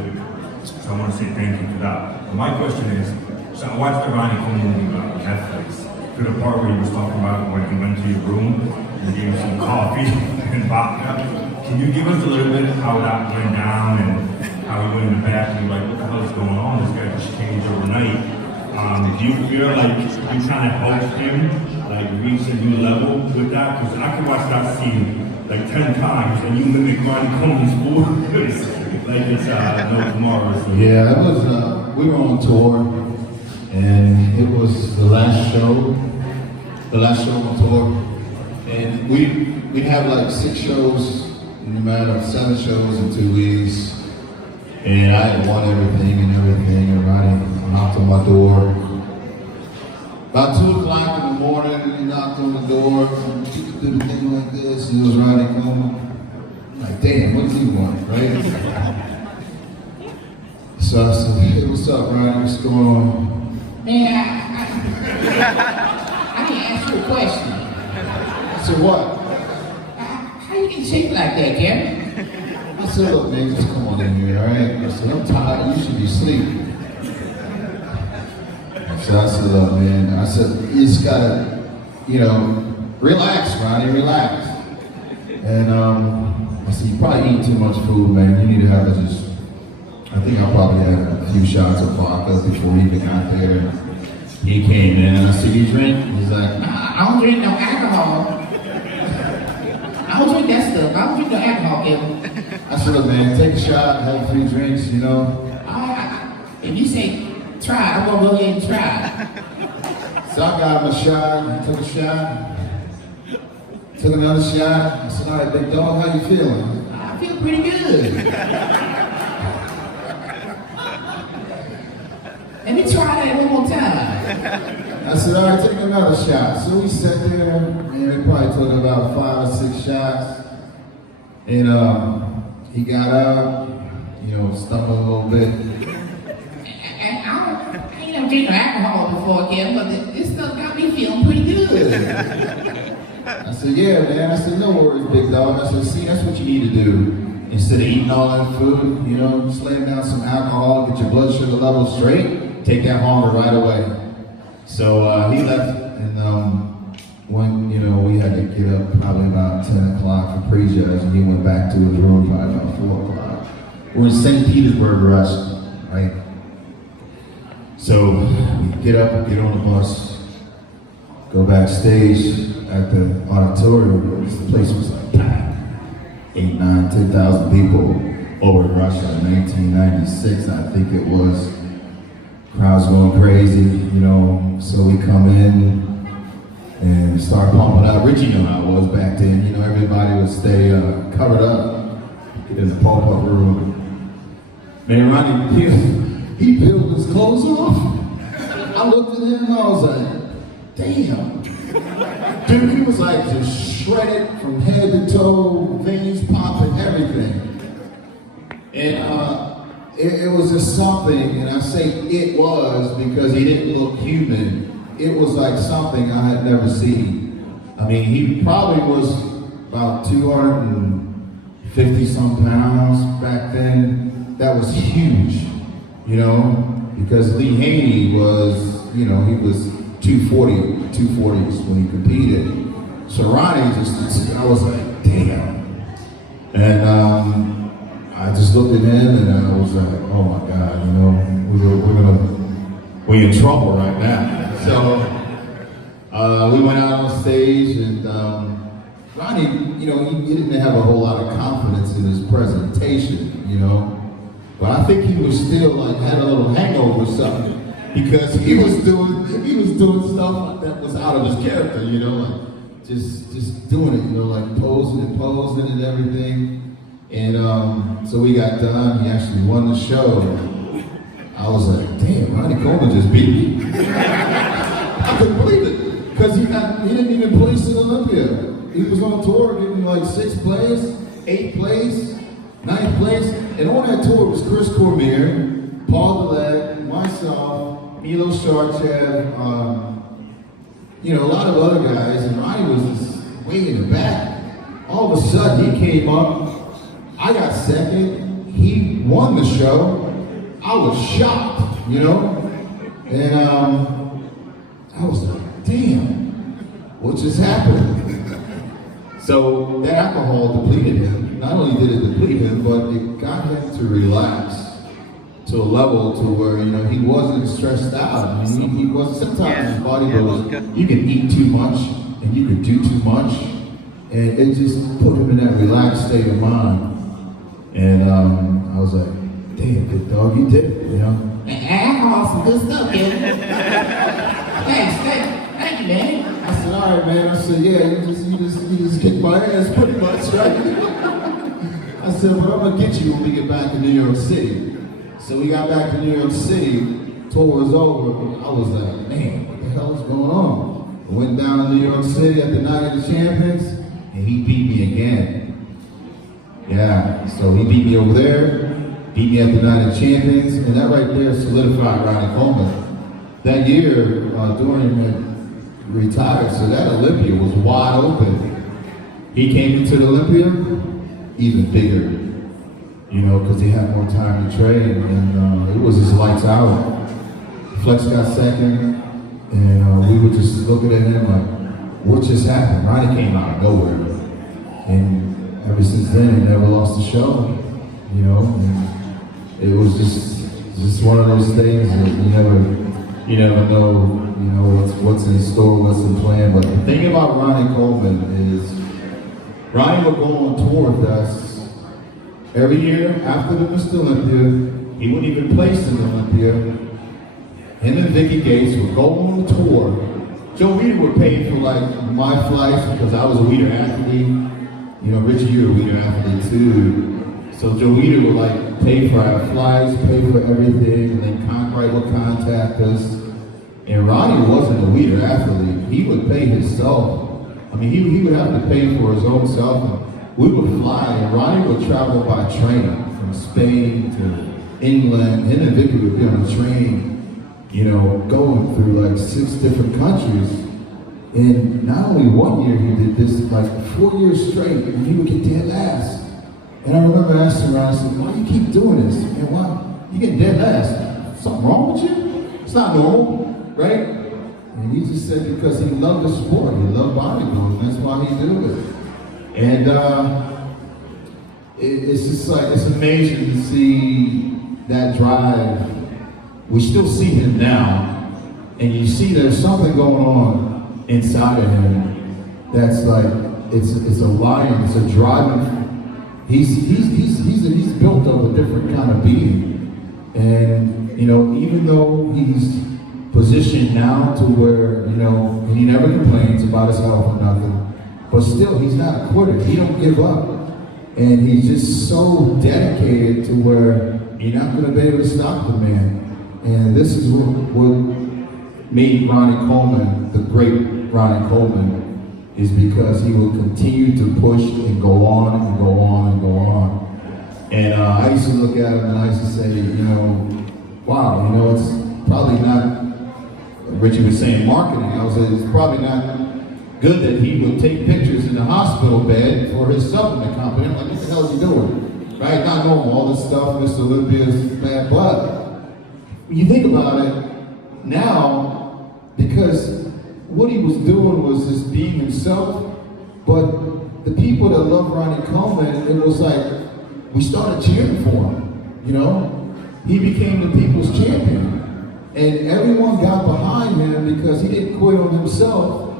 So I want to say thank you for that. But my question is, so I watched the Ryan movie on Netflix to the part where he was talking about when he went to your room and gave him some coffee and vodka. Can you give us a little bit of how that went down and how he went in the back and you're like, what the hell is going on? This guy just changed overnight. Do you feel like you kind of helped him like reach a new level with that? Because I could watch that scene like 10 times and you mimic Martin Coleman's voice like it's no tomorrow. So. Yeah, it was, we were on tour and it was the last show on tour. And we have like 6 shows in a matter of 7 shows in 2 weeks. And I had won everything, and Ronnie knocked on my door. About 2 o'clock in the morning, he knocked on the door, and he could do the thing like this, and it was Ronnie coming. I'm like, damn, what does he want, right? So I said, hey, what's up, Ronnie, what's going on? Man, I can ask you a question. I said, what? How you get shaped like that, Kevin? I said, look, man, just come on in here, all right? I said, I'm tired, you should be sleeping. So I said, look, man, I said, you just gotta, relax, Ronnie, relax. And I said, you probably eat too much food, man. You need to have I think I probably had a few shots of vodka before he even got there. He came in and I said, you drink? He's like, Nah, I don't drink no alcohol. I don't drink that stuff. I don't drink no alcohol, Kevin. I said, look, man, take a shot, have 3 drinks, If you say try, I'm gonna go ahead and try. So I got him a shot, took a shot, took another shot. I said, all right, big dog, how you feeling? I feel pretty good. Let me try that one more time. I said, all right, take another shot. So we sat there, and we probably took about 5 or 6 shots. And he got up, stumbled a little bit. I ain't never drank no alcohol before, Kevin, but this stuff got me feeling pretty good. I said, yeah, man. I said, no worries, big dog. I said, see, that's what you need to do. Instead of eating all that food, slam down some alcohol, get your blood sugar level straight, take that hunger right away. So he left, and when, we had to get up probably about 10 o'clock for pre-judge, and he went back to his room probably about 4 o'clock. We're in St. Petersburg, Russia, right? So we get up, get on the bus, go backstage at the auditorium. This place was like packed. 8, 9, 10,000 people over in Russia in 1996, I think it was. Crowds going crazy, so we come in and start pumping up. Richie knew how it was back then, everybody would stay covered up, get in the pop-up room. Man, Ronnie, he peeled his clothes off. I looked at him and I was like, damn. Dude, he was like just shredded from head to toe, veins popping, everything. And it was just something, and I say it was because he didn't look human. It was like something I had never seen. I mean, he probably was about 250 some pounds back then. That was huge, because Lee Haney was, he was 240s when he competed. So Ronnie I was like, damn. And I just looked at him and I was like, oh my God, we're in trouble right now. So we went out on stage and Ronnie, he didn't have a whole lot of confidence in his presentation, But I think he was still had a little hangover or something because he was doing stuff that was out of his character, just doing it, posing and everything. And so we got done. He actually won the show. I was like, damn, Ronnie Coleman just beat me. I couldn't believe it because he didn't even place in Olympia. He was on tour getting 6th place, 8th place, 9th place, and on that tour was Chris Cormier, Paul Dillette, myself, Milo Sharchev, a lot of other guys, and Ronnie was just way in the back. All of a sudden, he came up. I got second. He won the show. I was shocked, and I was like, damn, what just happened? So that alcohol depleted him. Not only did it deplete him, but it got him to relax to a level to where, he wasn't stressed out. I mean, he was, sometimes his bodybuilders, you can eat too much and you can do too much. And it just put him in that relaxed state of mind. And I was like, damn, big dog, you did it, Alcohol's some good stuff, Kevin. Thank you, man. I said, said, all right, man. I said, yeah, you just kicked my ass pretty much, right? I said, well, I'm gonna get you when we get back to New York City. So we got back to New York City, tour was over. I was like, man, what the hell is going on? I went down to New York City at the Night of the Champions, and he beat me again. Yeah, so he beat me over there, beat me at the Night of Champions, and that right there solidified Ronnie Coleman. That year, Dorian had retired, so that Olympia was wide open. He came into the Olympia, even bigger, you know, because he had more time to train, and it was just lights out. Flex got second, and we were just looking at him like, what just happened? Ronnie came out of nowhere, and ever since then, he never lost a show, you know. And it was just one of those things that you never know, you know, what's in store, what's in plan. But the thing about Ronnie Coleman is, Ronnie would go on tour with us every year after the Mr. Olympia. He wouldn't even place in the Olympia. Him and Vicky Gates would go on the tour. Joe Weider would pay for like my flights because I was a Weider athlete. You know, Richie, you're a Weider athlete too. So Joe Weider would like pay for our flights, pay for everything, and then Conrad would contact us. And Ronnie wasn't a Weider athlete. He would pay himself. I mean, he would have to pay for his own self. And we would fly, and Ronnie would travel by train from Spain to England. Him and Vicky would be on a train, you know, going through like 6 different countries. And not only one year he did this, like 4 years straight, and he would get dead last. And I remember asking Ron, I said, why do you keep doing this? And why? You get dead last. Something wrong with you? It's not normal, right? And he just said because he loved the sport, he loved bodybuilding, that's why he did it. And it's just like, it's amazing to see that drive. We still see him now, and you see there's something going on inside of him that's like, it's a lion, it's a driving. He's built of a different kind of being. And, you know, even though he's positioned now to where, you know, and he never complains about his health or nothing, but still he's not a quitter. He don't give up. And he's just so dedicated to where you're not gonna be able to stop the man. And this is what made Ronnie Coleman the great Ronnie Coleman, is because he will continue to push and go on and go on and go on. And I used to look at him and I used to say, you know, wow, you know, it's probably not, Richie was saying marketing, I was saying it's probably not good that he would take pictures in the hospital bed for his supplement company. I'm like, what the hell is he doing? Right, not normal, all this stuff, Mr. Olympia's bad blood. When you think about it, now, because what he was doing was just being himself, but the people that love Ronnie Coleman, it was like, we started cheering for him, you know? He became the people's champion. And everyone got behind him because he didn't quit on himself.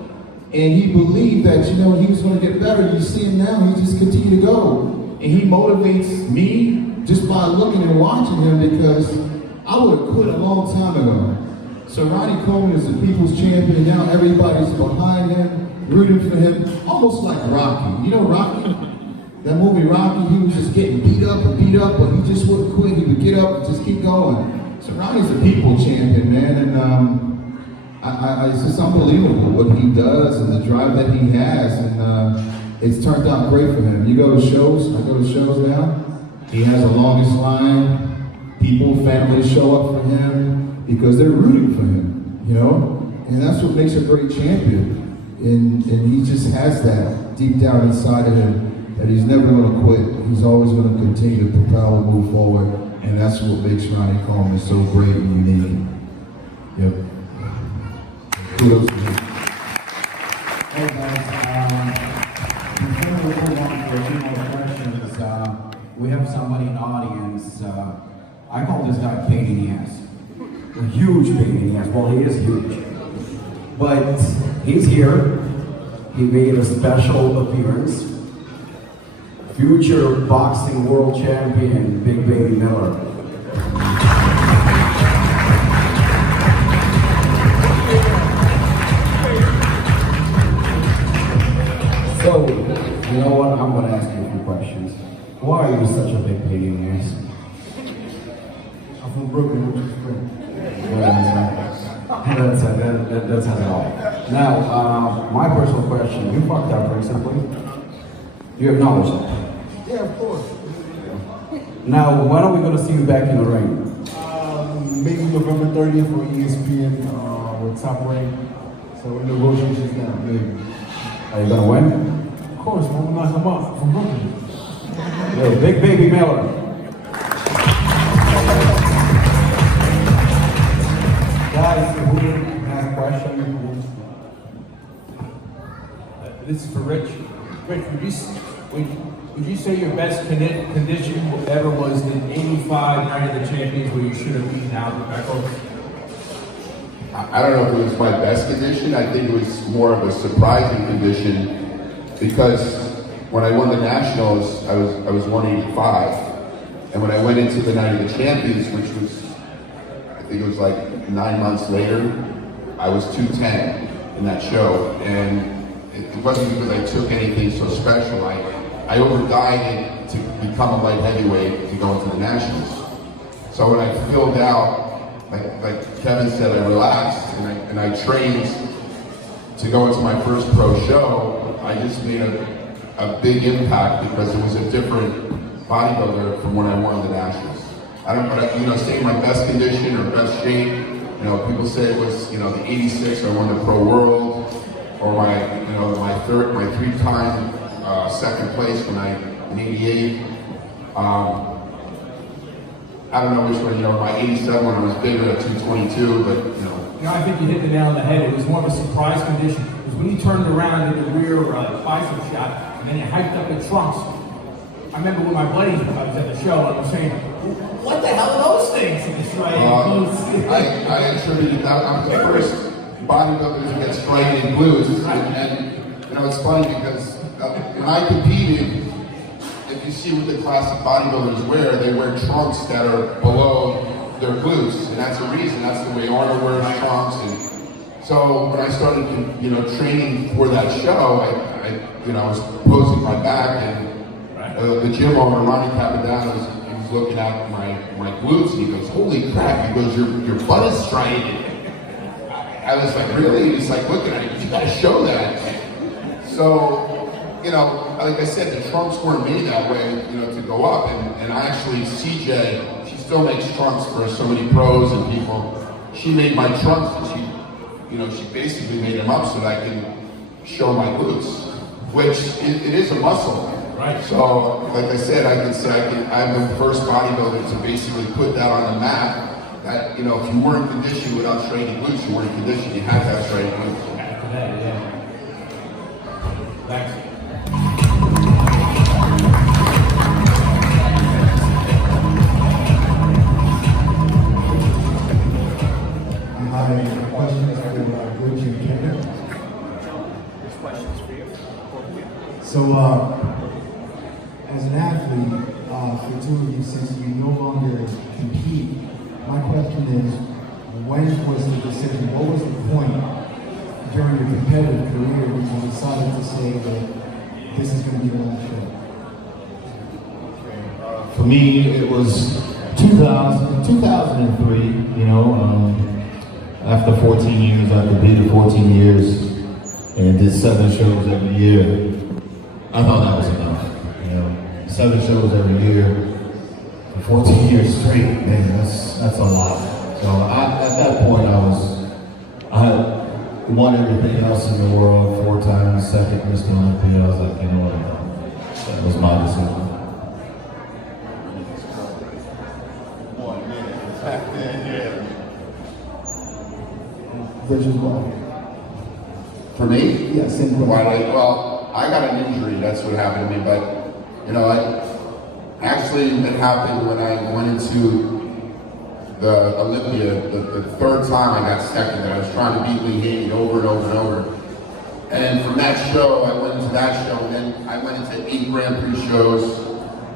And he believed that, you know, he was gonna get better. You see him now, he just continued to go. And he motivates me just by looking and watching him, because I would have quit a long time ago. So Ronnie Coleman is the people's champion. Now everybody's behind him, rooting for him, almost like Rocky. You know Rocky? That movie Rocky, he was just getting beat up, but he just wouldn't quit. He would get up and just keep going. So Ronnie's a people champion, man, and it's just unbelievable what he does and the drive that he has, and it's turned out great for him. You go to shows, I go to shows now, he has the longest line, people, families show up for him because they're rooting for him, you know? And that's what makes a great champion. And he just has that deep down inside of him, that he's never gonna quit. He's always gonna continue to propel and move forward. And that's what makes Ronnie Coleman so great and unique. Yep. Kudos to him. Hey guys, before we move on for any more questions, we have somebody in the audience. I call this guy pain in the ass. A huge pain in the ass. Well, he is huge. But he's here. He made a special appearance. Future boxing world champion, Big Baby Miller. You know what? I'm going to ask you a few questions. Why are you such a big pain in the ass? I'm from Brooklyn, which is great. That's it all. Now, my personal question, you fucked up recently. You acknowledge that? Yeah, of course. Now, when are we going to see you back in the ring? Maybe November 30th for ESPN with Top Rank. So we're in negotiations now, maybe. Are you going to win? Of course, man, we're not come up from Brooklyn. Yo, Big Baby Miller. Guys, who has a question? This is for Rich. Rich, would you say your best condition ever was in '85 Night of the Champions where you should have beaten Albert Beckles? I don't know if it was my best condition. I think it was more of a surprising condition because when I won the Nationals, I was 185. And when I went into the Night of the Champions, which was, I think it was like 9 months later, I was 210 in that show. And it wasn't because I took anything so special. I overdieted to become a light heavyweight to go into the Nationals. So when I filled out, like Kevin said, I relaxed and I trained to go into my first pro show. I just made a big impact because it was a different bodybuilder from when I won the Nationals. I don't know, say my best condition or best shape. People say it was, the '86 I won the Pro World, or my three-time second place when in '88. I don't know which one, my '87 when I was bigger at 222, but I think you hit the nail on the head. It was more of a surprise condition. It was when you turned around in the rear bicep shot, and then you hiked up the trunks. I remember when my buddies, I was at the show, and I was saying, what the hell are those things? I attributed that. I'm the first bodybuilder to get striated in blues, and it's funny because when I competed, if you see what the classic bodybuilders wear, they wear trunks that are below their glutes, and that's a reason. That's the way Arnold wears trunks. And so when I started, training for that show, I was posing my back, and the gym owner, Ronnie Capadano, he was looking at my glutes, and he goes, "Holy crap!" He goes, "Your butt is striated." I was like, "Really?" He's like looking at it. You got to show that. So, like I said, the trunks weren't made that way, to go up. And I actually, CJ, she still makes trunks for so many pros and people. She made my trunks, and she basically made them up so that I can show my glutes, which it is a muscle. Right. So, like I said, I can say I'm the first bodybuilder to basically put that on the map. That, if you weren't conditioned without training glutes, you weren't conditioned. You had to have training glutes. After that, yeah. Thanks. My question is for Rich and Kevin. This question's for you. So, as an athlete, for two of you, since you no longer compete, my question is, when was the decision, what was the point during your competitive career when you decided to say that this is going to be the last show? For me, it was 2003, after 14 years, I completed 14 years and did 7 shows every year. I thought that was enough. 7 shows every year for 14 years straight, man, that's a lot. So at that point, I won everything else in the world 4 times, second Mr. Olympia. I was like, what? That was my decision. Versus what? For me? Yeah, same question. Well, I got an injury, that's what happened to me, but, it happened when I went into the Olympia, the 3rd time I got second, and I was trying to beat Lee Haney over and over and over. And from that show, I went into that show, and then I went into 8 Grand Prix shows,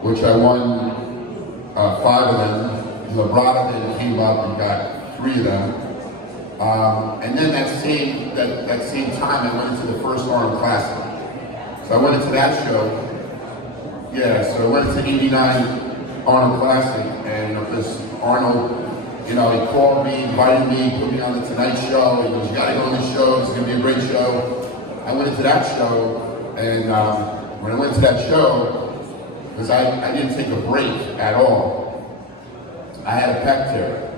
which I won 5 of them. LeVRONE then came up and got 3 of them. And then that same time, I went into the first Arnold Classic. So I went into that show. Yeah, so I went to 89 Arnold Classic, and this Arnold, he called me, invited me, put me on the Tonight Show. He goes, you gotta go on the show, it's gonna be a great show. I went into that show, and when I went to that show, because I didn't take a break at all. I had a pec tear.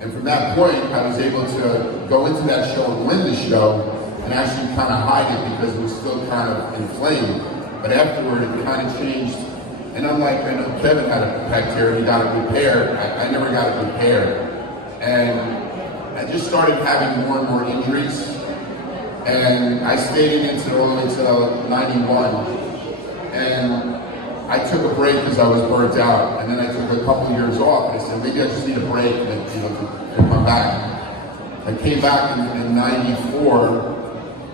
And from that point, I was able to go into that show and win the show, and actually kind of hide it because it was still kind of inflamed. But afterward, it kind of changed. And unlike, I know Kevin had a pec tear, he got it repaired. I never got it repaired. And I just started having more and more injuries. And I stayed in it all the way until 91. And I took a break because I was burnt out. And then I took a couple years off. I said, maybe I just need a break to come back. I came back in 94.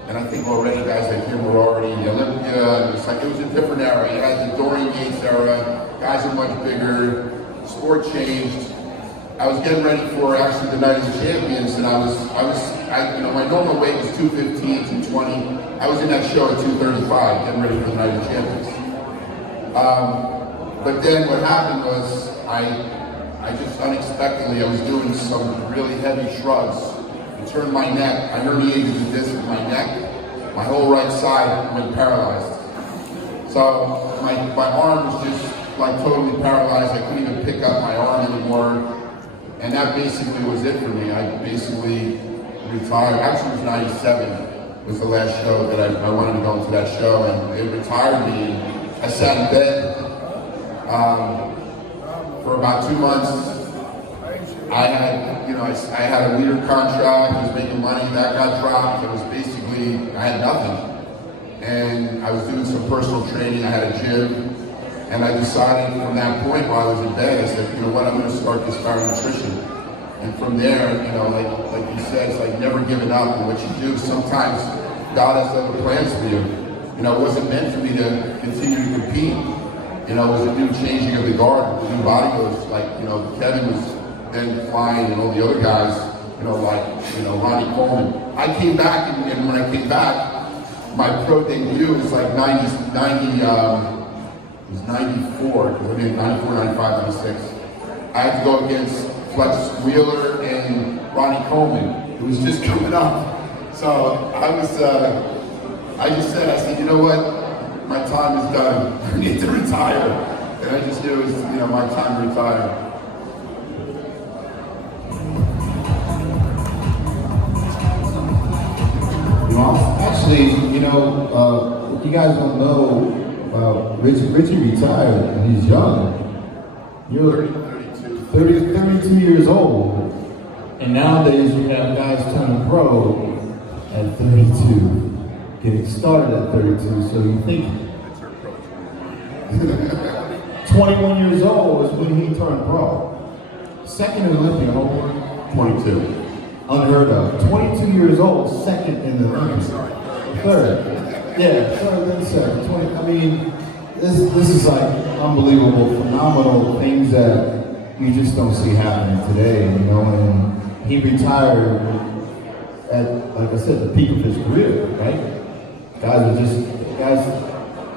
And I think already guys like him were already in the Olympia. It was a different era. You had the Dorian Yates era. Guys are much bigger. Sport changed. I was getting ready for actually the Night of the Champions, and my normal weight was 215, 220. I was in that show at 235, getting ready for the Night of the Champions. But then what happened was I just unexpectedly, I was doing some really heavy shrugs. I turned my neck, I herniated the disc in my neck. My whole right side went paralyzed. So my arm was just like totally paralyzed. I couldn't even pick up my arm anymore. And that basically was it for me. I basically retired. Actually, it was 97 was the last show that I wanted to go into that show, and they retired me. I sat in bed for about 2 months. I had a leader contract. I was making money. That got dropped. It was basically, I had nothing. And I was doing some personal training. I had a gym. And I decided from that point while I was in bed, I said, you know what, I'm going to start Gaspari Nutrition. And from there, like you said, it's like never giving up in what you do. Sometimes God has other plans for you. It wasn't meant for me to continue to compete. It was a new changing of the guard, the new bodybuilders. Like, Kevin was then flying and all the other guys, Ronnie Coleman. I came back, and when I came back, my pro debut was like 94, because I did 94, 95, 96. I had to go against Flex Wheeler and Ronnie Coleman. It was just coming up. So I just said, you know what? My time is done. I need to retire. And I just knew it was, my time to retire. Actually, if you guys don't know, Richie retired and he's young. You're 32 years old. And nowadays you have guys turning pro at 32, getting started at 32. So you think 21 years old is when he turned pro. Second in Olympia, how old? 22. Unheard of. 22 years old, second in the Olympics. Third. Yeah, third and second. 20. I mean, this is like unbelievable, phenomenal things that you just don't see happening today, and he retired at, like I said, the peak of his career, right? Guys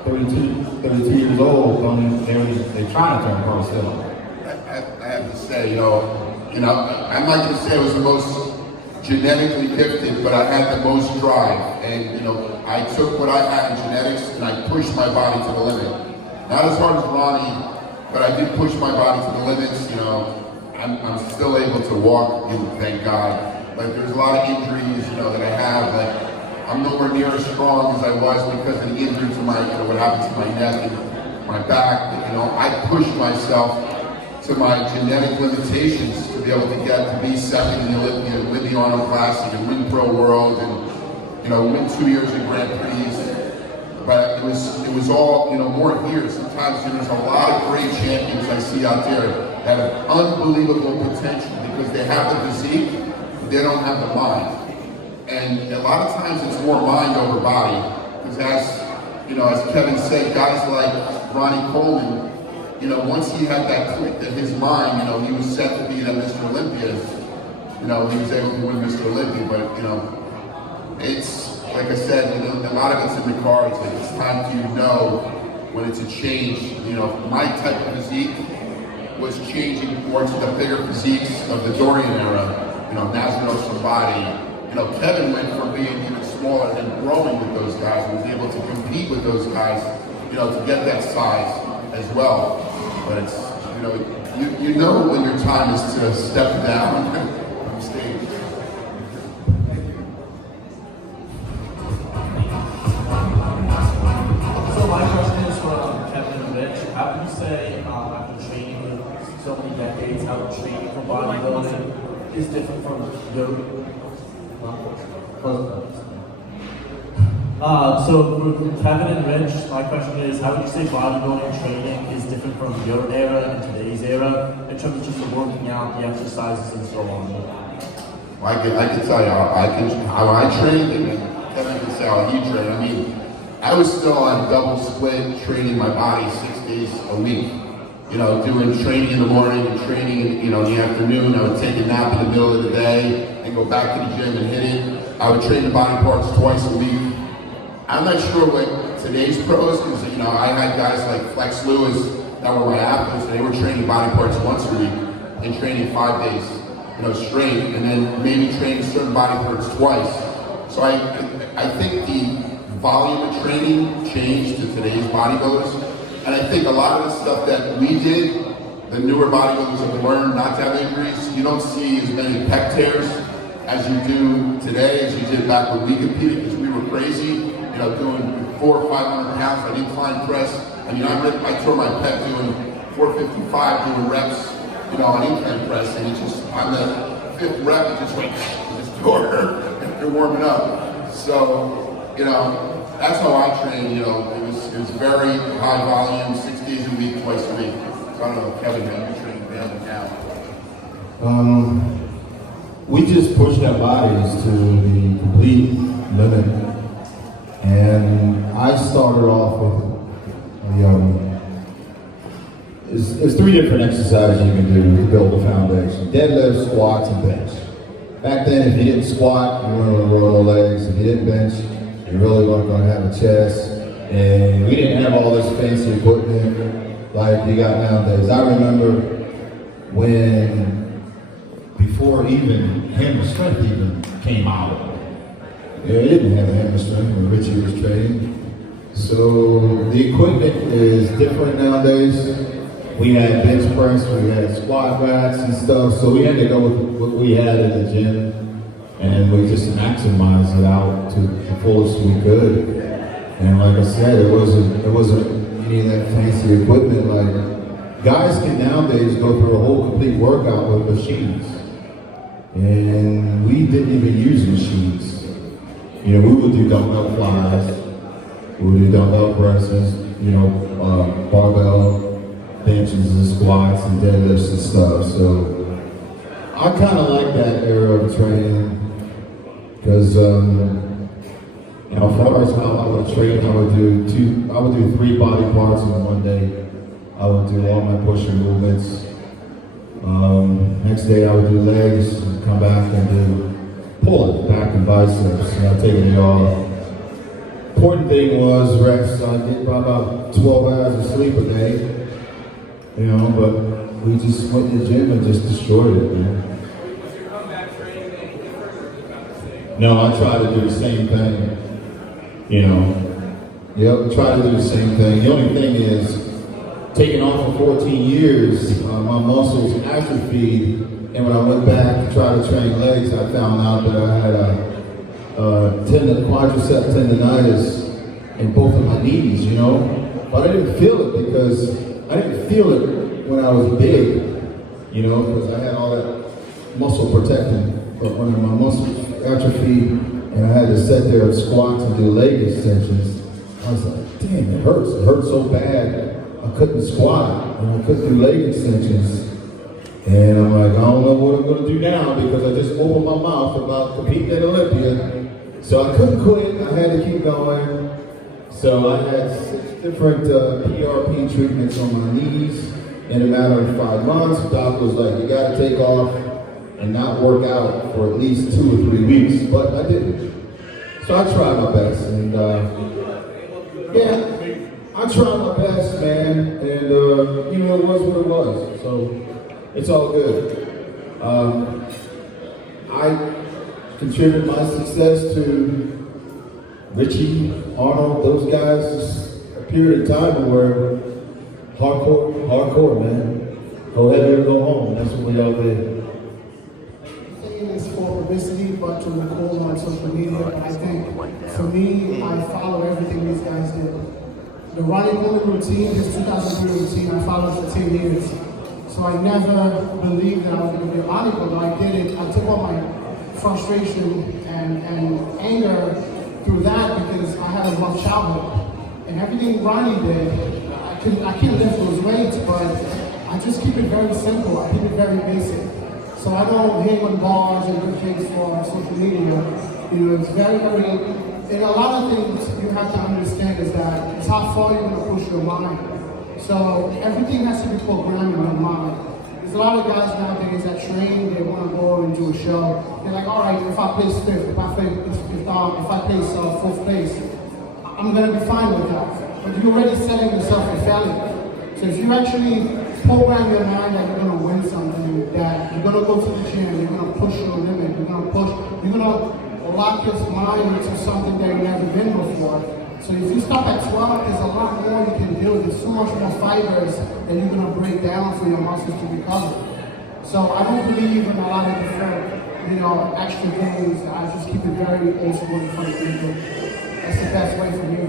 32 years old, they're trying to turn pro still. I have to say, I'm not going to say I was the most genetically gifted, but I had the most drive. And, I took what I had in genetics and I pushed my body to the limit. Not as hard as Ronnie, but I did push my body to the limits. I'm still able to walk, thank God. Like, there's a lot of injuries, that I have. Like, I'm nowhere near as strong as I was because of the injury to my, what happened to my neck and my back. I pushed myself to my genetic limitations to be able to get to be second in the Olympia, win the Arnold Classic, and win Pro World, and win 2 years in Grand Prix. But it was all more here. Sometimes there's a lot of great champions I see out there that have unbelievable potential because they have the physique, but they don't have the mind. And a lot of times it's more mind over body. Because as Kevin said, guys like Ronnie Coleman, once he had that click in his mind, he was set to be that Mr. Olympia. He was able to win Mr. Olympia, but it's, I like I said, you know, a lot of it's in the cards. Like it's time to know when it's a change. You know, my type of physique was changing more to the bigger physiques of the Dorian era. You know, Nazareth somebody. You know, Kevin went from being even smaller and growing with those guys, and was able to compete with those guys, you know, to get that size as well. But it's, you know, you know when your time is to step down from stage. So my question is for Kevin and Rich. How would you say, after training for so many decades, how training for bodybuilding is different from your so for Kevin and Rich, my question is, how would you say bodybuilding training is different from your era and today's era in terms of just the working out, the exercises, and so on? Well, I can tell you how I trained, and then Kevin can say how he trained. I mean, I was still on double split, training my body 6 days a week. You know, doing training in the morning and training, you know, in the afternoon. I would take a nap in the middle of the day and go back to the gym and hit it. I would train the body parts twice a week. I'm not sure what today's pros, because, you know, I had guys like Flex Lewis that were my athletes, and they were training body parts once a week and training 5 days, you know, straight, and then maybe training certain body parts twice. So I think the volume of training changed to today's bodybuilders, and I think a lot of the stuff that we did, the newer bodybuilders have learned not to have injuries. You don't see as many pec tears as you do today, as you did back when we competed, because we were crazy. You know, doing 400 or 500 pounds on incline press. I mean, I tore my pec doing 455 doing reps, you know, on incline press, and it just, on the 5th rep, it just went, just tore and you're warming up. So, you know, that's how I trained. You know, it was very high volume, 6 days a week, twice a week. So I don't know, Kevin, how you train now? We just pushed our bodies to the complete limit. And I started off with there's 3 different exercises you can do to build a foundation: deadlift, squats, and bench. Back then, if you didn't squat, you weren't going to roll the legs. If you didn't bench, you really weren't going to have a chest. And we didn't have all this fancy equipment like you got nowadays. I remember when, before even hammer strength even came out, yeah, I didn't have a hammer strength when Richie was training. So the equipment is different nowadays. We had bench press, we had squat racks and stuff, so we had to go with what we had in the gym, and we just maximized it out to the fullest we could. And like I said, it wasn't any of that fancy equipment. Like, guys can nowadays go through a whole complete workout with machines, and we didn't even use machines. You know, we would do dumbbell flies, we would do dumbbell presses, you know, barbell benches and squats and deadlifts and stuff. So I kind of like that era of training, because you know, as far as how I would train, I would do 3 body parts in one day. I would do all my pushing movements. Next day I would do legs, and come back and do pull it, back and biceps, and I'll take it off. Important thing was rest. I get about 12 hours of sleep a day, you know, but we just went to the gym and just destroyed it, man. No, I try to do the same thing, you know. Yep, try to do the same thing. The only thing is, taking off for 14 years, my muscles atrophied. And when I went back to try to train legs, I found out that I had a quadricep tendonitis in both of my knees, you know? But I didn't feel it because I didn't feel it when I was big, you know, because I had all that muscle protecting. But when my muscles atrophied and I had to sit there and squat and do leg extensions, I was like, damn, it hurts. It hurts so bad. I couldn't squat and I couldn't do leg extensions. And I'm like, I don't know what I'm going to do now, because I just opened my mouth about competing at Olympia. So I couldn't quit. I had to keep going. So I had 6 different PRP treatments on my knees in a matter of 5 months. The doctor was like, you got to take off and not work out for at least 2 or 3 weeks. But I didn't. So I tried my best, and yeah, I tried my best, man, and you know, it was what it was, so it's all good. I contribute my success to Richie, Arnold, those guys, just a period of time where hardcore, man. Go ahead and go home, that's what we all did. It's for publicity, but to record on social media. But I think, for me, I follow everything these guys did. The Ronnie Coleman routine, his 2003 routine, I followed for 10 years. So I never believed that I was going to be a bodybuilder, but I did it. I took all my frustration and anger through that because I had a rough childhood. And everything Ronnie did, I can't lift those weights, but I just keep it very simple. I keep it very basic. So I don't hang on bars and do things for social media. You know, it's very, and a lot of things you have to understand is that it's how far you're going to push your mind. So everything has to be programmed in your mind. There's a lot of guys nowadays that train, they want to go and do a show. They're like, all right, if I place fifth, if I place fourth place, I'm going to be fine with that. But you're already setting yourself for failure. So if you actually program your mind that you're going to win something, that you're going to go to the gym, you're going to push your limit, you're going to lock your mind into something that you've never been before. So if you stop at 12, there's a lot more you can do. There's so much more fibers that you're going to break down for your muscles to recover. So I don't believe in a lot of different, extra things. I just keep it very old school and funny people. That's the best way for me.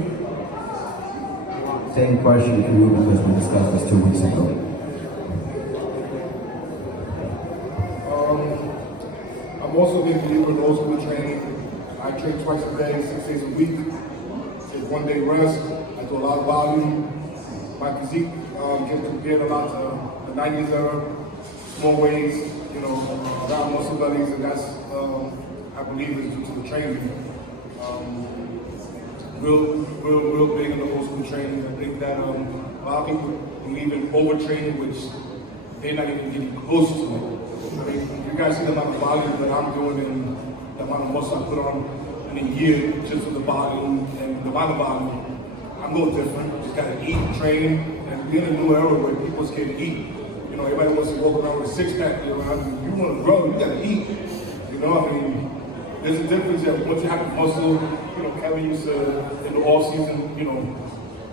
Same question for you because we discussed this 2 weeks ago. I'm also a big believer in old school training. I train twice a day, 6 days a week. Take 1 day rest. I do a lot of volume. My physique gets compared a lot to the 90s era. Small waist, round muscle bellies, and that's, I believe, is due to the training. Real big in the old school training. I think that a lot of people believe in overtraining, which they're not even getting close to it. I mean, you guys see the amount of volume that I'm doing and the amount of muscle I put on in a year just with the volume and the amount of volume. I'm a little different. Just gotta eat, train, and we're in a new era where people are scared to eat. Everybody wants to walk around with a six-pack. You want to grow, you gotta eat. There's a difference that once you have the muscle, Kevin used to, in the off season,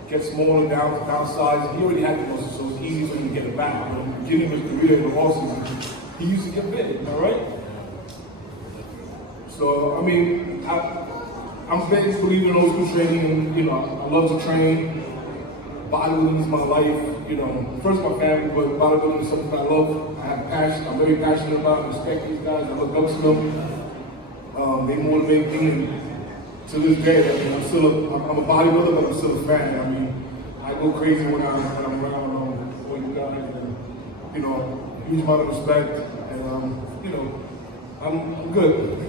get smaller, downsize. He already had the muscle, so it's easy for him to get it back. But in the beginning of his career in the off season, he used to get big, all right? So, I'm a big believer in old school training, and, I love to train. Bodybuilding is my life, first my family, but bodybuilding is something I love. I have passion, I'm very passionate about it. I respect these guys, I look up to them. They motivate me, and to this day, I'm a bodybuilder, but I'm still a fan. I go crazy when I'm around all you guys, and, huge amount of respect, and, I'm good. This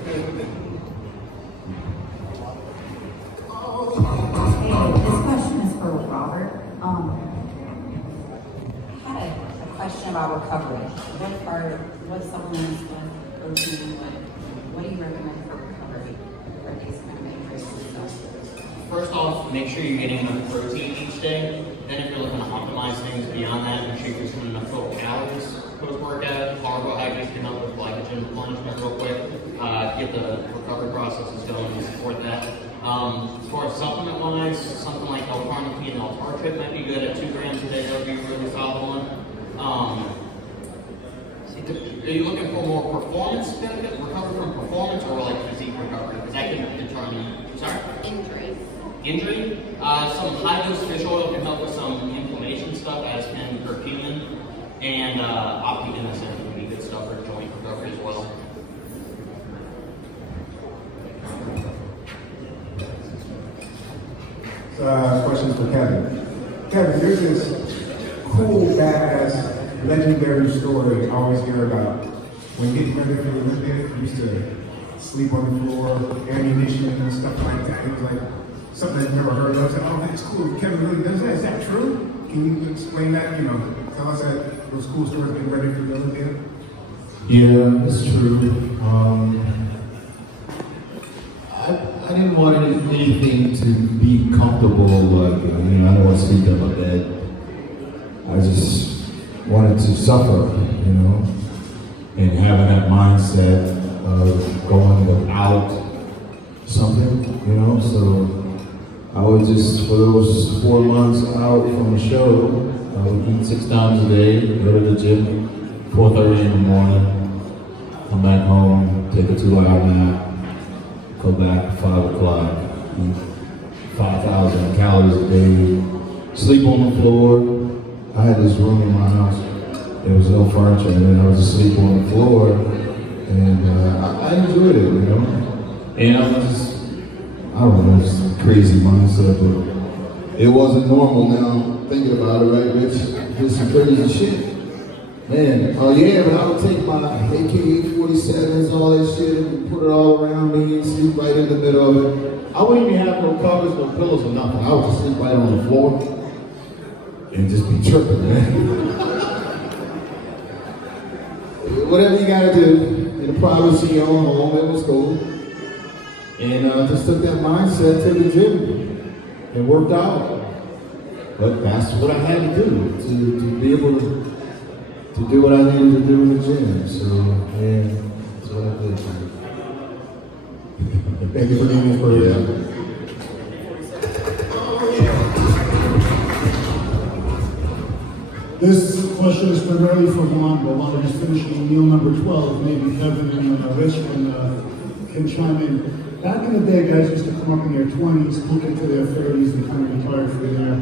question is for Robert. I had a question about recovery. What supplements, what protein, what do you recommend for recovery for these kind of injuries and stuff? First off, make sure you're getting enough protein each day. Then if you're looking to optimize things beyond that, make sure you're consuming enough total calories post-workout. Carbohydrates can help with glycogen replenishment real quick. Get the recovery processes going and support that. As far as supplement-wise, something like L-carnitine and L-tartrate might be good at 2 grams a day. That would be a really solid one. Are you looking for more performance benefit, recovery from performance, or like physique recovery? Because that can determine, sorry? Injury? Some high-dose fish oil can help with some inflammation stuff, as can curcumin. And optimizacin would be good stuff for joint recovery as well. Questions for Kevin. Kevin, there's this cool, badass, legendary story I always hear about. When getting ready for the Olympics, you used to sleep on the floor, ammunition and stuff like that. It was like something I'd never heard of. I said, oh, that's cool. Kevin really does that. Is that true? Can you explain that? Tell us those cool stories getting ready for the Olympics. Yeah, it's true. I didn't want anything to be comfortable, like, you know, I don't want to sleep in my bed. I just wanted to suffer, you know, and having that mindset of going without something, you know, so I would just, for those 4 months out from the show, I would eat 6 times a day, go to the gym, 4:30 in the morning, come back home, take a 2-hour nap, go back 5 o'clock, eat 5,000 calories a day, sleep on the floor. I had this room in my house, there was no furniture, and then I was asleep on the floor, and I enjoyed it, you know. And I was just, I don't know, just a crazy mindset, but it wasn't normal now, thinking about it, right, Rich? Did some crazy shit. Man, oh yeah, but I would take my AK-47s, all that shit, and put it all around me and sleep right in the middle of it. I wouldn't even have no covers, no pillows, or nothing. I would just sleep right on the floor and just be tripping, man. Whatever you gotta do, in the privacy of your own home, it was cool. And just took that mindset to the gym and worked out. But that's what I had to do to be able to do what I needed to do in the gym. So, yeah, that's what I did. Thank you for the inspiration. This question is primarily for Juan, but while we're just finishing meal number 12, maybe Kevin and Rich can chime in. Back in the day, guys used to come up in their 20s, peek into their 30s, and kind of retire from there.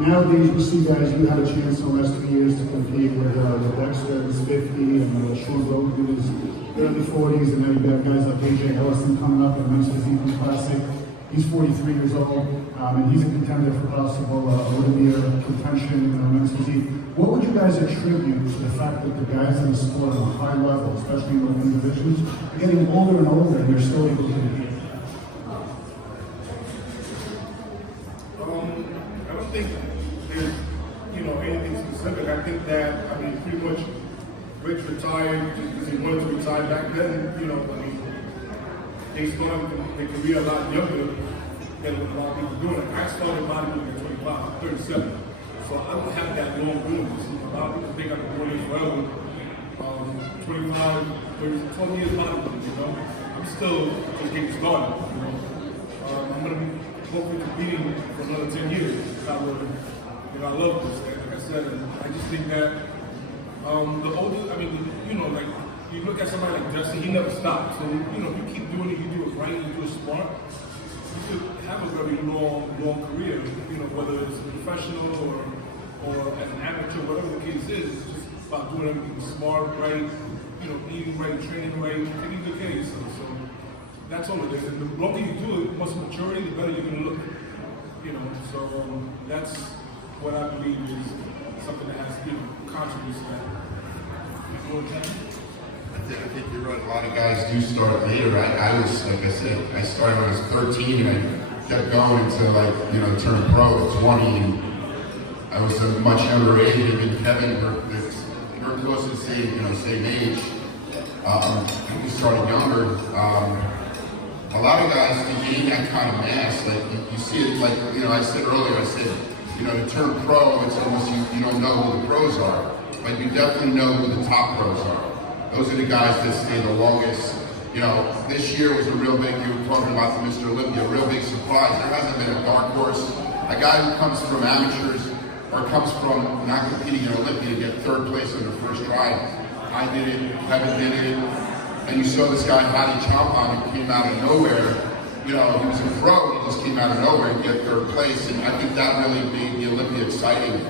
Nowadays, we see guys, you had a chance in the last 2 years to compete with Dexter, who's 50, and Sean Brogan, who's early 40s, and then you got guys like AJ Ellison coming up in the Men's Physique Classic. He's 43 years old, and he's a contender for possible Olympia contention in Men's Physique. What would you guys attribute to the fact that the guys in the sport on a high level, especially in the divisions, are getting older and older and they're still able to compete? I don't think there's, anything specific. I think that, pretty much Rich retired because he wanted to retire back then. They started their career a lot younger than what a lot of people doing. I started bodybuilding at 25, I'm 37. So I don't have that long doing this. A lot of people think I've been doing this forever. 25, 20 years bodybuilding, I'm still just getting started, I'm going to be hopefully competing for another 10 years. I love this, like I said, and I just think that the older, you look at somebody like Justin, he never stopped. So, if you keep doing it, you do it right, you do it smart, you could have a very long career, whether it's professional or as an amateur, whatever the case is. It's just about doing everything smart, right, eating right, training right, taking good care of yourself. So that's all it is. And the longer you do it, once maturity, the better you're going to look. So that's what I believe is something that has, contributes to that. I think you're right. A lot of guys do start later. I was, like I said, I started when I was 13 and I kept going to turn pro at 20. And I was a much younger age. And Kevin, we're close to the same age. We started younger. A lot of guys can gain that kind of mass. Like you see it, I said earlier. To turn pro, it's almost you don't know who the pros are, but you definitely know who the top pros are. Those are the guys that stay the longest. This year was a real big, you were talking about the Mr. Olympia, a real big surprise. There hasn't been a dark horse. A guy who comes from amateurs or comes from not competing in Olympia to get 3rd place on the first try. I did it, Kevin did it, and you saw this guy, Hadi Chauhan, who came out of nowhere. He was a pro, he just came out of nowhere and get 3rd place, and I think that really made the Olympia exciting.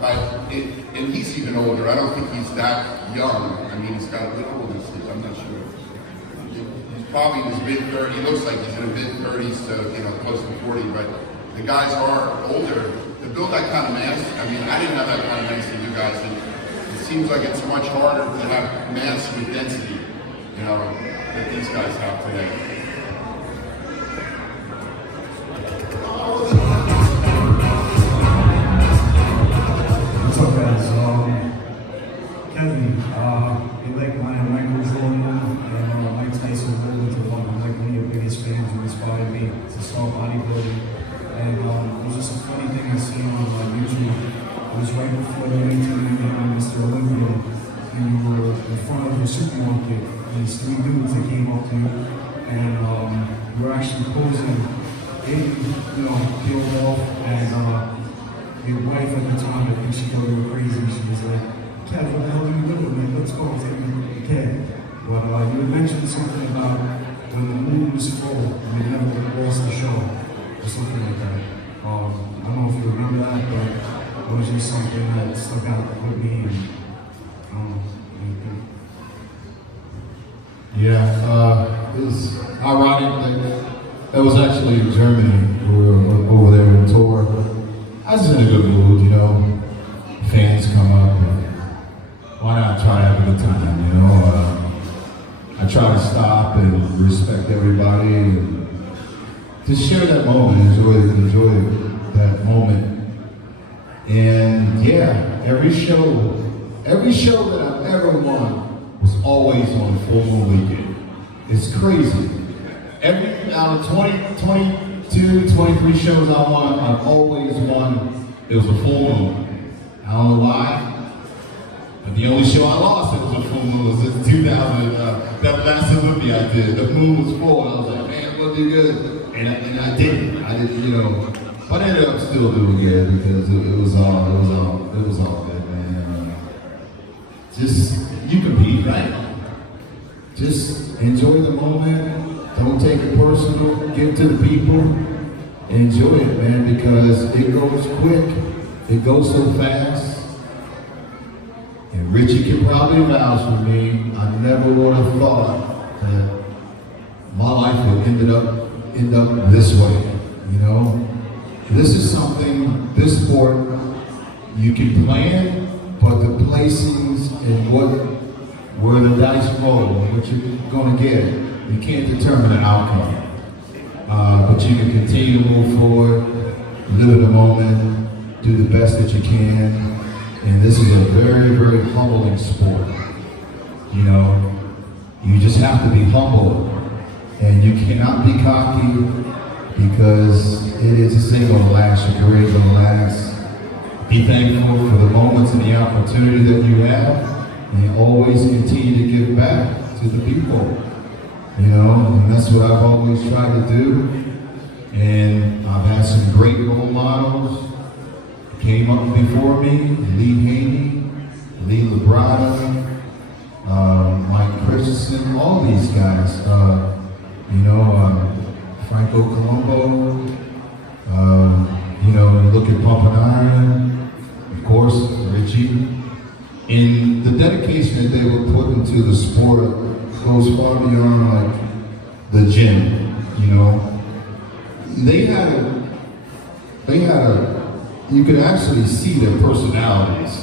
And he's even older. I don't think he's that young. He's got a bit older, I'm not sure. He's probably in his mid-30s. He looks like he's in his mid-30s to close to 40, but the guys are older. To build that kind of mass, I didn't have that kind of mass that you guys did. It seems like it's much harder to have mass with density, that these guys have today. What's up, guys? Kevin, you like my Mike Tyson, like one of your biggest fans, you inspired There's three dudes that came up to you, and we're actually posing in, peeled off, and your wife at the time, I think she thought you were crazy. She was like, Kev, what the hell are you doing, man? Let's go, take me to Kev. But you had mentioned something about when the moon was full, you never lost the show, or something like that. I don't know if you remember that, but it was just something that stuck out with me. And, I don't know. Yeah, it was ironic that it was actually in Germany. We were over there on tour. I was in a good mood, fans come up, and why not try to have a good time, I try to stop and respect everybody and just share that moment, enjoy that moment. And yeah, every show that I've ever won was always on full moon weekend. It's crazy. Every out of 22, 23 shows I won, I've always won. It was a full moon. I don't know why. But the only show I lost, it was a full moon. It was in 2000, that last Olympia I did. The moon was full. I was like, man, we'll do good. And I didn't. But I ended up still doing good because it was all good, man. Just, you compete, right? Just enjoy the moment. Don't take it personal. Give to the people. Enjoy it, man, because it goes quick. It goes so fast. And Richie can probably vouch for me. I never would have thought that my life would end up this way. This is something, this sport, you can plan, but the placings and where the dice roll, what you're going to get, you can't determine the outcome. But you can continue to move forward, live in the moment, do the best that you can. And this is a very, very humbling sport. You just have to be humble. And you cannot be cocky because it is a thing gonna last, your career is gonna last. Be thankful for the moments and the opportunity that you have, and always continue to give back to the people. And that's what I've always tried to do. And I've had some great role models came up before me, Lee Haney, Lee Labrada, Mike Christensen, all these guys, Franco Colombo, look at Pump and Iron, of course, Richie. And the dedication that they were put into the sport goes far beyond like the gym, They had a you could actually see their personalities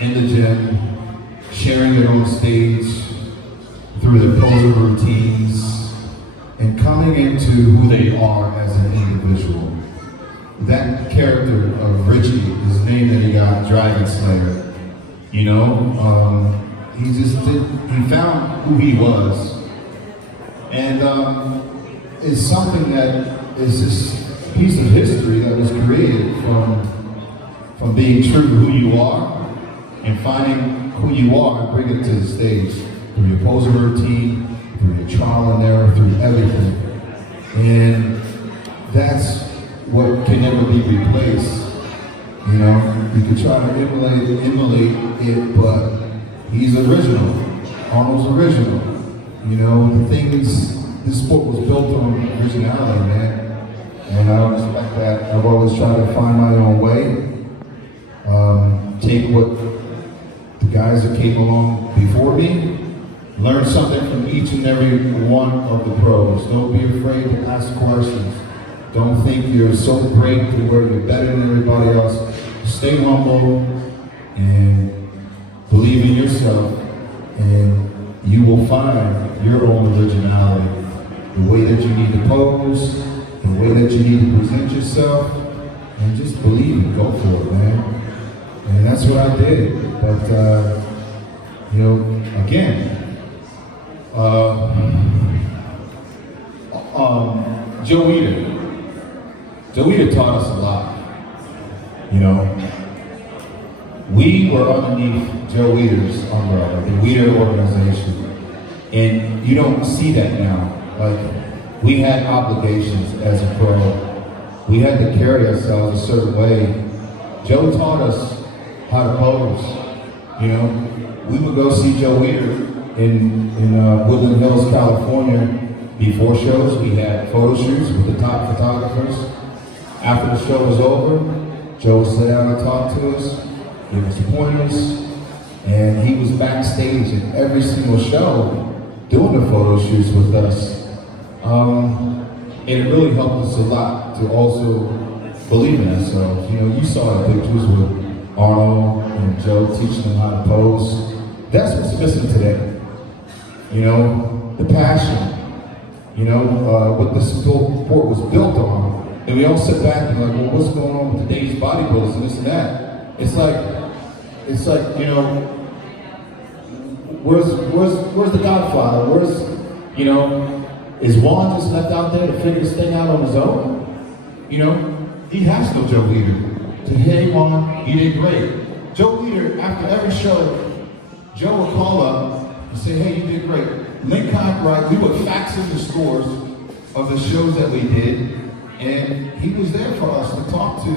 in the gym, sharing it on stage through their posing routines, and coming into who they are as an individual. That character of Richie, his name that he got, Dragon Slayer, he found who he was. And it's something that is just a piece of history that was created from being true to who you are and finding who you are and bringing it to the stage through your posing routine, through your trial and error, through everything. And that's what can never be replaced. You can try to emulate it, but he's original. Arnold's original. The things, this sport was built on originality, man. And I respect that. I've always tried to find my own way. Take what the guys that came along before me, learn something from each and every one of the pros. Don't be afraid to ask questions. Don't think you're so great to where you're better than everybody else. Stay humble and believe in yourself, and you will find your own originality. The way that you need to pose, the way that you need to present yourself, and just believe it, go for it, man. And that's what I did. But, again, Joe Weider taught us a lot. We were underneath Joe Weider's umbrella, the Weider organization. And you don't see that now. Like, we had obligations as a pro. We had to carry ourselves a certain way. Joe taught us how to pose. You know, we would go see Joe Weider in Woodland Hills, California. Before shows, we had photo shoots with the top photographers. After the show was over, Joe would sit down and talk to us, give us pointers, and he was backstage at every single show doing the photo shoots with us. And it really helped us a lot to also believe in ourselves. You know, you saw the pictures with Arnold and Joe teaching them how to pose. That's what's missing today. You know, the passion. You know, what the sport was built on. And we all sit back and like, well, what's going on with today's bodybuilders and this and that? It's like, you know, where's the Godfather? Where's, you know, is Juan just left out there to figure this thing out on his own? You know, he has no Joe Weider. To hey Juan, you did great. Joe Weider, after every show, Joe would call up and say, hey, you did great. Link copyright, we would fax in the scores of the shows that we did, and he was there for us to talk to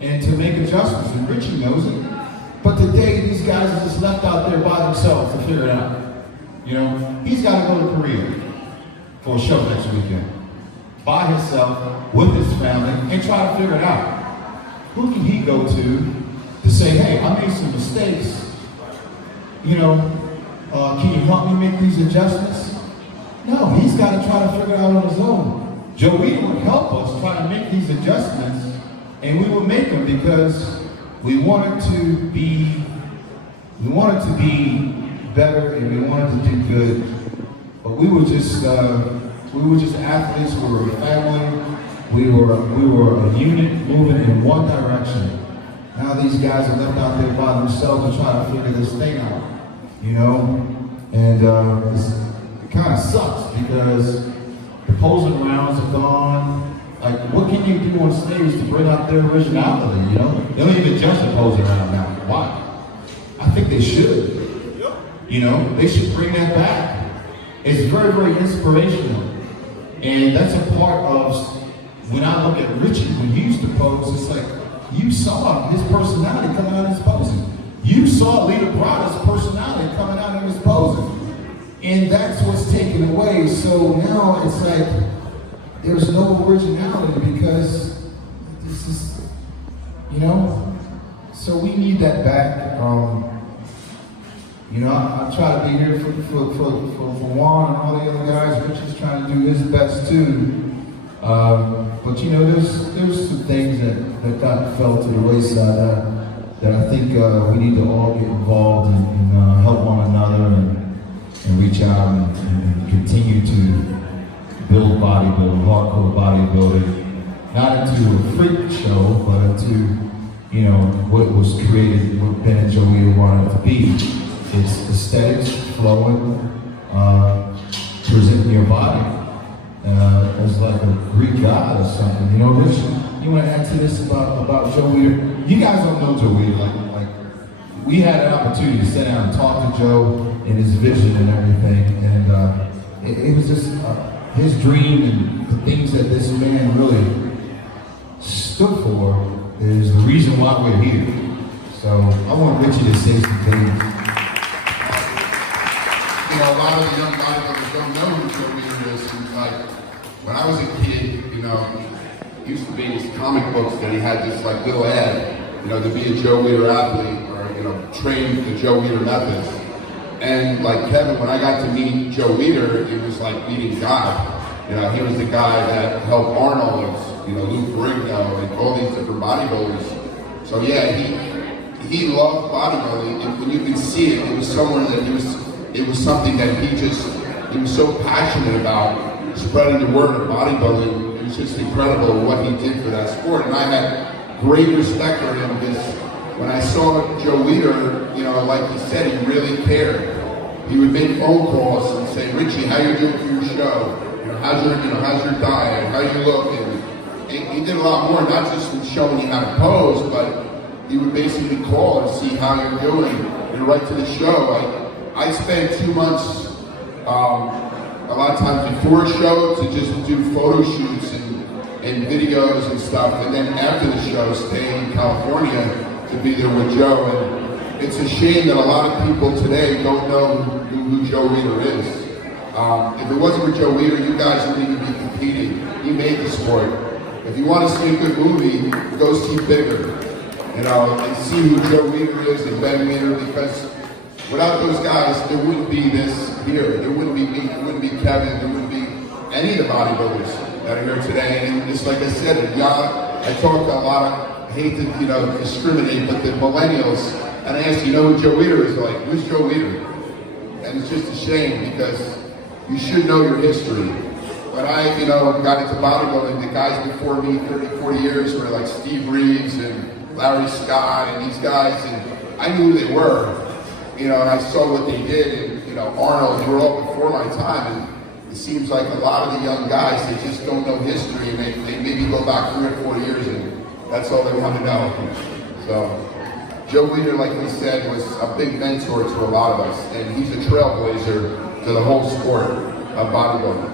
and to make adjustments, and Richie knows it. But today, these guys are just left out there by themselves to figure it out. You know, he's got to go to Korea for a show next weekend, by himself, with his family, and try to figure it out. Who can he go to say, hey, I made some mistakes, you know, can you help me make these adjustments? No, he's got to try to figure it out on his own. Joe Weider would help us try to make these adjustments, and we would make them because we wanted to be better, and we wanted to do good. But we were just athletes. We were a family. We were a unit moving in one direction. Now these guys are left out there by themselves to try to figure this thing out. You know, and it kind of sucks because the posing rounds are gone. Like, what can you do on stage to bring out their originality, you know? They don't even judge the posing round now. Why? I think they should. You know, they should bring that back. It's very, very inspirational. And that's a part of, when I look at Richie, when he used to pose, it's like, you saw his personality coming out of his posing. You saw Lita Brada's personality coming out in his posing. And that's what's taken away. So now it's like, there's no originality because this is, you know, so we need that back. You know, I try to be here for Juan and all the other guys. Richard's trying to do his best too. But you know, there's some things that fell to the wayside that I think we need to all get involved and help one another and reach out and continue to build bodybuilding, hardcore bodybuilding, not into a freak show, but into, you know, what was created, what Ben and Joe Weider wanted it to be. It's aesthetics, flowing, presenting your body as like a Greek god or something. You know, Rich, you want to add to this about Joe Weider? You guys don't know Joe Weider. Like we had an opportunity to sit down and talk to Joe and his vision and everything, and it was just his dream and the things that this man really stood for is the reason why we're here. So I want Richie to say some things. You know, a lot of the young bodybuilders don't know who Joe Weider is. And like, when I was a kid, you know, it used to be these comic books that he had this like little ad, you know, to be a Joe Weider athlete or, you know, train the Joe Weider methods. And like Kevin, when I got to meet Joe Weider, it was like meeting God. You know, he was the guy that helped Arnold, you know, Lou Ferrigno, and all these different bodybuilders. So yeah, he loved bodybuilding, and when you can see it, it was somewhere that it was something that he was so passionate about spreading the word of bodybuilding. It was just incredible what he did for that sport, and I had great respect for him because when I saw Joe Weider, you know, like he said, he really cared. He would make phone calls and say, Richie, how you doing for your show? You know, how's your diet? How you looking? And he did a lot more, not just in showing you how to pose, but he would basically call and see how you're doing and right to the show. I spent 2 months A lot of times before a show to just do photo shoots and videos and stuff, and then after the show stay in California to be there with Joe. And it's a shame that a lot of people today don't know who Joe Weider is. If it wasn't for Joe Weider, you guys wouldn't even be competing. He made the sport. If you want to see a good movie, go see Bigger, and see who Joe Weider is and Ben Weider, because without those guys, there wouldn't be this here. There wouldn't be me, there wouldn't be Kevin, there wouldn't be any of the bodybuilders that are here today. And it's like I said, I talk to a lot of, I hate to discriminate, but the millennials, and I ask, you know who Joe Weider is? They're like, who's Joe Weider? And it's just a shame because you should know your history. When I got into bodybuilding, the guys before me, 30, 40 years, were like Steve Reeves and Larry Scott and these guys, and I knew who they were. And I saw what they did, and Arnold, were all before my time, and it seems like a lot of the young guys, they just don't know history, and they maybe go back 3 or 4 years, and that's all they want to know. So, Joe Weider, like we said, was a big mentor to a lot of us, and he's a trailblazer to the whole sport of bodybuilding.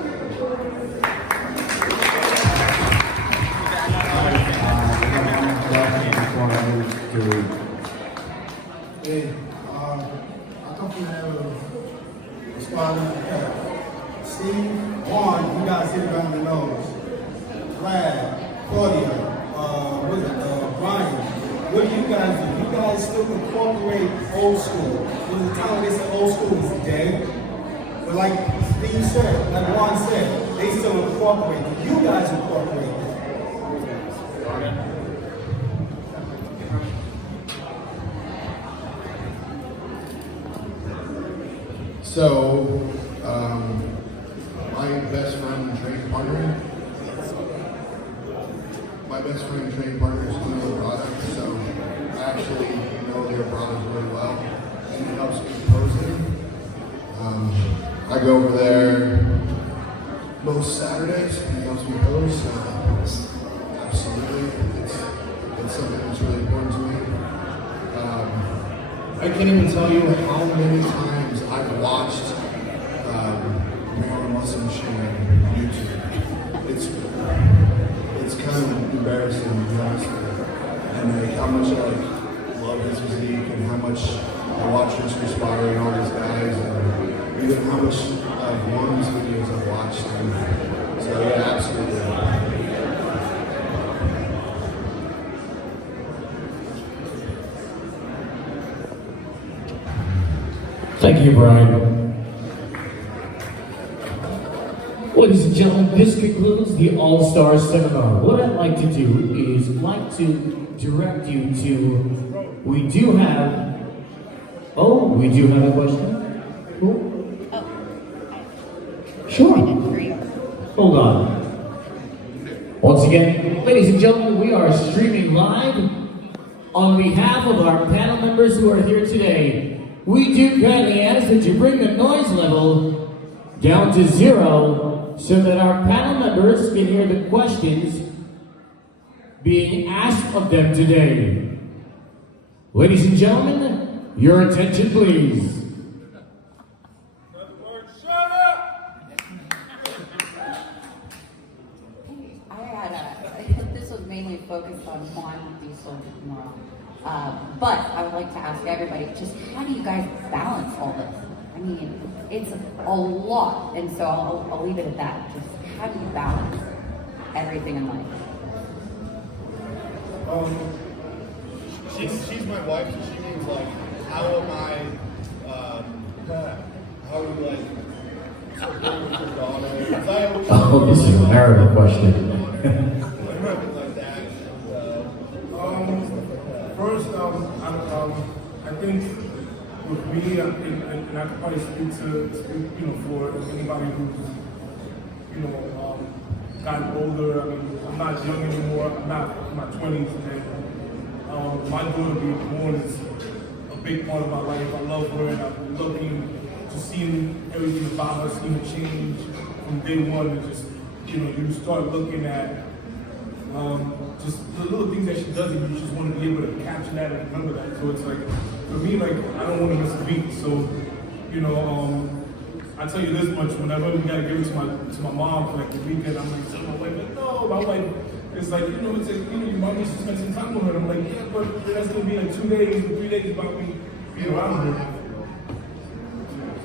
Hey, I come from the squad in the cat. Steve, Juan, you guys hit around the nose. VLAD, Claudia, Bryan. What do you guys do? You guys still incorporate old school. When the time they say old school is dead. But like Steve said, like Juan said, they still incorporate it. You guys incorporate it. So, my best friend and training partner is doing the product, so I actually know their product really well, and it helps me pose it. I go over there most Saturdays, and it helps me pose. Absolutely, it's something that's really important to me. I can't even tell you how many times I've watched BRYON Muscle Machine on YouTube. It's kind of embarrassing, to be honest with you. And like how much I love his physique and how much I watch Mr. Spire and all these guys, and even how much of Juan's videos I've watched. And so yeah, absolutely. Thank you, Bryan. Ladies and gentlemen, this concludes the All-Star Seminar. What I'd like to do is direct you to, we do have a question. Who? Sure. Hold on. Once again, ladies and gentlemen, we are streaming live. On behalf of our panel members who are here today, we do kindly ask that you bring the noise level down to 0 so that our panel members can hear the questions being asked of them today. Ladies and gentlemen, your attention please. This was mainly focused on Juan Morel. But I would like to ask everybody, just how do you guys balance all this? I mean, it's a lot, and so I'll leave it at that. Just how do you balance everything in life? She's my wife, so she means like, how am I, how do you like, support with your daughter? Oh, this is a terrible question. Like that. First, I think with me, and I could probably speak for anybody who's, gotten older. I mean, I'm not young anymore. I'm not in my 20s, and my daughter being born is a big part of my life. I love her, and I'm looking to see everything about her, seeing her change from day one, and just, you start looking at just the little things that she does, and you just want to be able to capture that and remember that. So it's like, for me, like, I don't want to miss a beat. So, I tell you this much, whenever we gotta give it to my mom for like the weekend, I'm like, tell my wife, like, no, my wife, it's like, you know, it's like, you know, your mom needs to spend some time with her. I'm like, yeah, but that's gonna be like 2 days or 3 days about me being around her.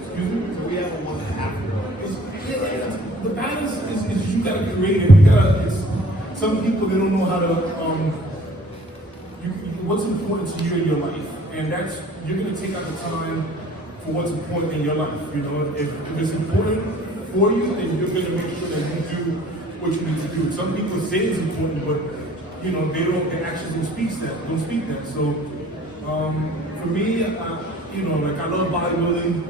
Excuse me? So we have a month and a half. The balance is you gotta create it. You gotta, some people, they don't know how to, what's important to you in your life. And that's, you're gonna take out the time for what's important in your life. You know, if it's important for you, then you're gonna make sure that you do what you need to do. Some people say it's important, but you know, their actions don't speak that. So for me, you know, like I love bodybuilding,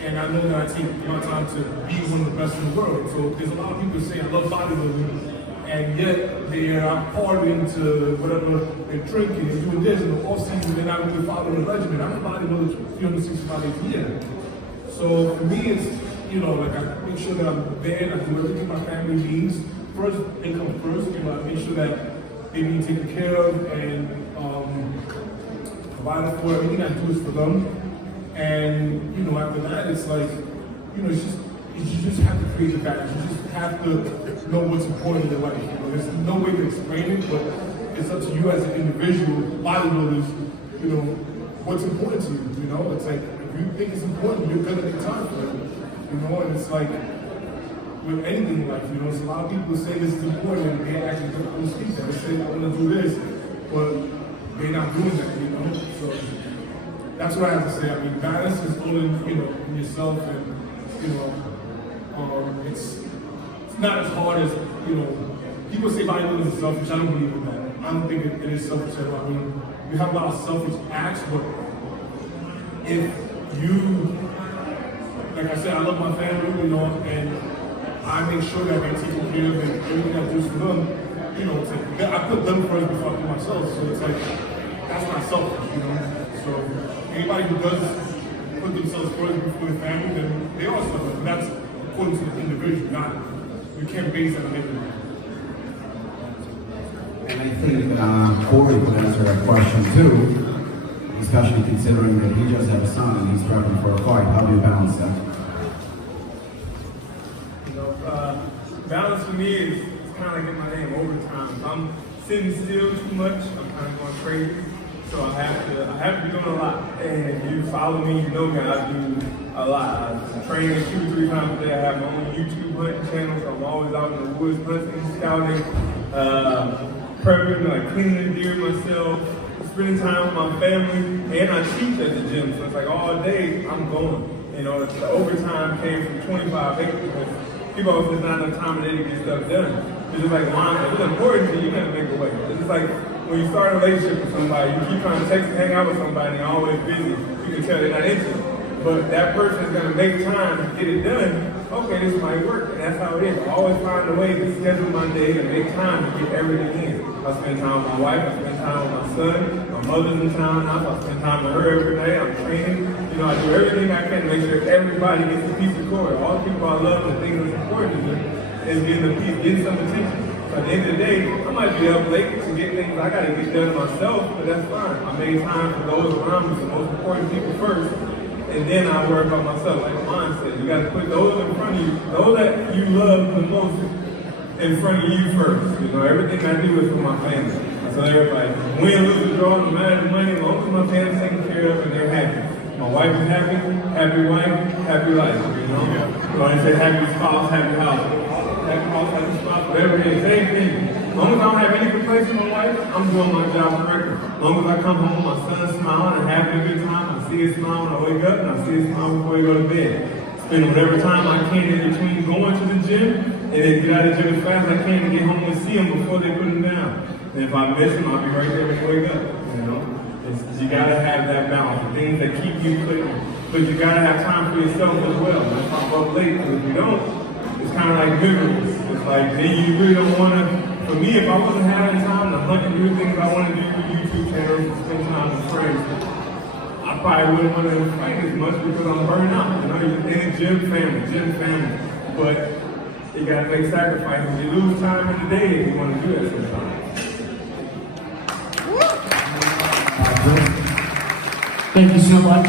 and I know that I take my time to be one of the best in the world. So there's a lot of people saying I love bodybuilding, and yet they are partying to whatever, they're drinking and doing this in the off season, they're not really following the regimen. I'm a bodybuilder 365 days a year. So for me, it's, you know, like I make sure that I'm there, I do everything my family needs. First, they come first, you know, I make sure that they being taken care of and provided for. Everything I do is for them. And, you know, after that, it's like, you know, it's just, you just have to create the balance. You just have to know what's important in your life. You know, there's no way to explain it, but it's up to you as an individual, bodybuilders, you know, what's important to you. You know, it's like, if you think it's important, you're gonna make time for it. You know, and it's like, with anything in life, you know, so a lot of people say this is important and they actually don't speak that. They say, I wanna do this, but they're not doing that, you know? So that's what I have to say. I mean, balance is all in, you know, in yourself, and, you know, it's not as hard as, you know, people say bodybuilding is selfish. I don't believe in that. I don't think it is selfish at all. I mean, you have a lot of selfish acts, but if you, like I said, I love my family, you know, and I make sure that they're taken care of and everything I do for them, you know, it's like, I put them first before I put myself, so it's like, that's not selfish, you know. So anybody who does put themselves first before their family, then they are selfish. And that's according to the individual, not, you can't base that on everyone. And I think Corey could answer that question too, especially considering that he just had a son and he's prepping for a fight. How do you balance that? You know, balance for me is kind of like in my name, overtime. If I'm sitting still too much, I'm kind of going crazy. So I have to be doing a lot. And if you follow me, you know me, I do a lot. I train 2 or 3 times a day. I have my own YouTube hunting channel, so I'm always out in the woods hunting, scouting, prepping, like cleaning the deer myself, spending time with my family, and I teach at the gym. So it's like all day I'm going. You know, the overtime came from 25 acres because people always say there's not enough time in the day to get stuff done. It's just like, why? If it's important to you, you gotta make a way. It's just like when you start a relationship with somebody, you keep trying to text and hang out with somebody, and they're always busy. You can tell they're not into it. But that person is gonna make time to get it done. Okay, this might work, and that's how it is. I always find a way to schedule my day and make time to get everything in. I spend time with my wife, I spend time with my son, my mother's in town now, I spend time with her every day, I'm training. You know, I do everything I can to make sure everybody gets a piece of cord. All the people I love and things that's important to me is getting some attention. So at the end of the day, I might be up late to get things I gotta get done myself, but that's fine. I made time for those around me, the most important people first. And then I worry about myself, like mine said. You got to put those in front of you, those that you love the most, in front of you first. You know, everything I do is for my family. I tell everybody, win, lose, or draw, no matter the money, as long as my family's taken care of and they're happy. My wife is happy, happy wife, happy life. You know, so I say happy spouse, happy house. Happy house, happy spouse, whatever it is, same thing. As long as I don't have any complaints from my wife, I'm doing my job correctly. As long as I come home, my son's smiling and having a good time, I see his smile when I wake up, and I see his smile before he go to bed. Spend whatever time I can in between going to the gym, and then get out of the gym as fast as I can to get home and see him before they put him down. And if I miss him, I'll be right there when he wake up. You know, you gotta have that balance, the things that keep you clicking. But you gotta have time for yourself as well. That's why I'm up late, because if you don't, it's kind of like miserable. It's like then you really don't wanna. For me, if I wasn't having time to hunt and do things I want to do with YouTube channels and spend time with friends, I probably wouldn't want to fight as much because I'm burning out. You know, you're in gym family. But you got to make sacrifices. You lose time in the day if you want to do it sometimes. Thank you so much.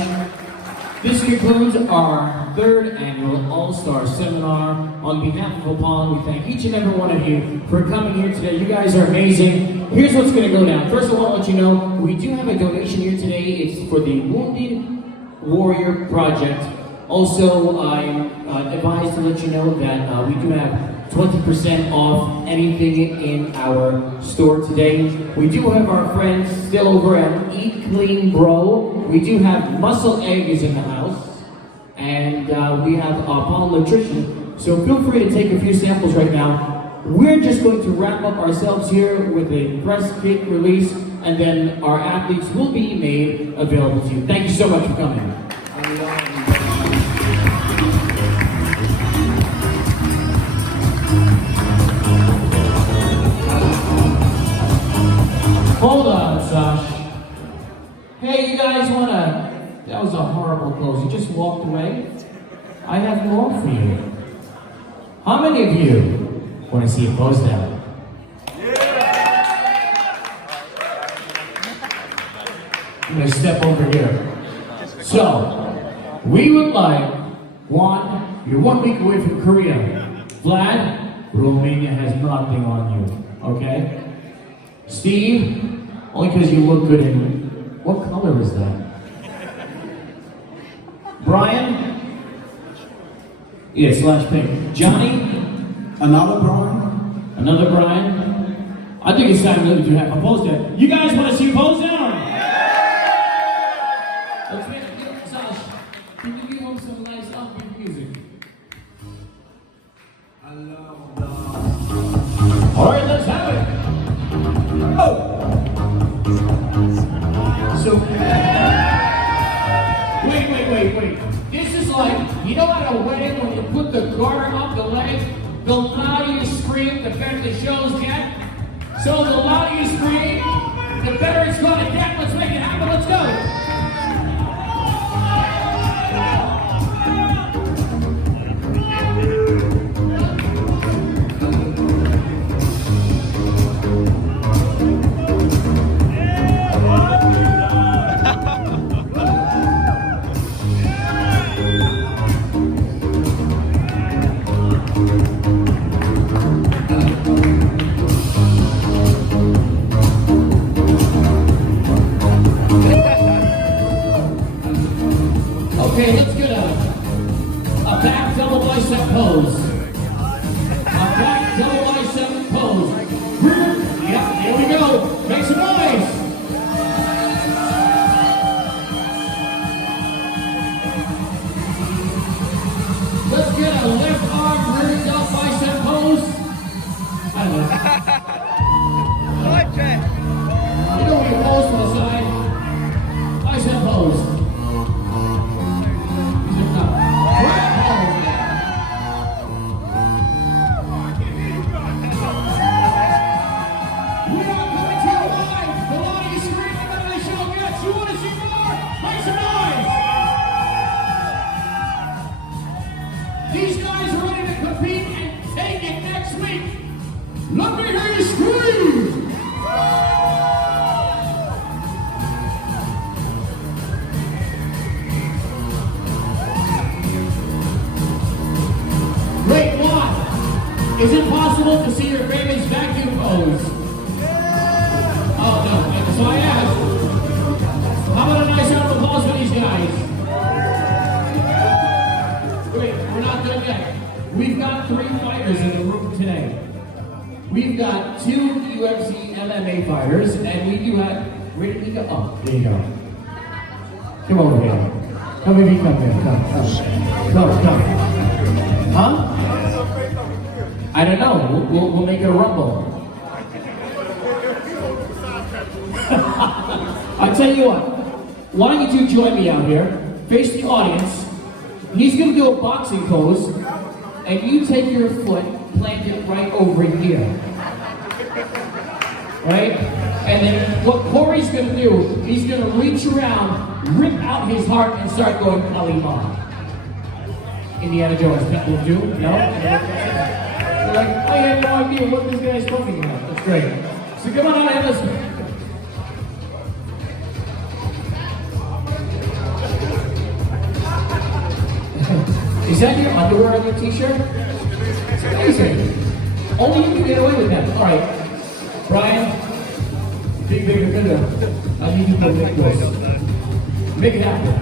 This concludes our third annual All-Star Seminar. On behalf of APOLLON, we thank each and every one of you for coming here today. You guys are amazing. Here's what's going to go down. First, I want to let you know, we do have a donation here today. It's for the Wounded Warrior Project. Also, I'm advised to let you know that we do have 20% off anything in our store today. We do have our friends still over at Eat Clean Bro. We do have Muscle Eggs in the house. And we have APOLLON Nutrition. So feel free to take a few samples right now. We're just going to wrap up ourselves here with a press kit release, and then our athletes will be made available to you. Thank you so much for coming. Hold on, Josh. Hey, you guys wanna... That was a horrible close. You just walked away? I have more for you. How many of you want to see a pose down? I'm going to step over here. So, we would like, Juan, you're 1 week away from Korea. VLAD, Romania has nothing on you, okay? Steve, only because you look good in, what color is that? BRYON? Yeah, slash pink. Johnny? Another BRYON? Another BRYON? I think it's time to have a pose down. You guys want to see a pose down? Let's make it, Sash, can you give them some nice upbeat music? I love that. All right, let's have it. Oh! So, wait. This is like, you know at a wedding when you put the garter up the leg, the louder you scream, the better the shows get. So the louder you scream, the better it's gonna get. Let's make it happen, let's go. Okay, let's get a back double bicep pose. A back double bicep pose. Yeah, here we go. Make some noise. Let's get a left arm rear double bicep pose. I love it. You know when you pose to the side. Bicep pose. These guys are ready to compete and take it next week. Let me hear you scream! Great one! Is it possible to see your famous vacuum pose? Oh no, so I asked. How about a nice round of applause for these guys? Wait, we're not done yet. We've got 3 fighters in the room today. We've got 2 UFC MMA fighters, and we do have. Where did he go? Oh, there you go. Come over here. Come with me, come here. Come. Huh? I don't know. We'll make it a rumble. I tell you what. Why don't you 2 join me out here? Face the audience. He's going to do a boxing pose, and you take your foot, plant it right over here. Right? And then what Corey's going to do, he's going to reach around, rip out his heart, and start going Kalima. Indiana Jones, people do? No? They're like, I have no idea what this guy's talking about. That's great. So come on out and let's... Is that your underwear on your t-shirt? It's amazing. Only you can get away with that. All right, Brian, big bigger. I need you to go make this. Make it happen.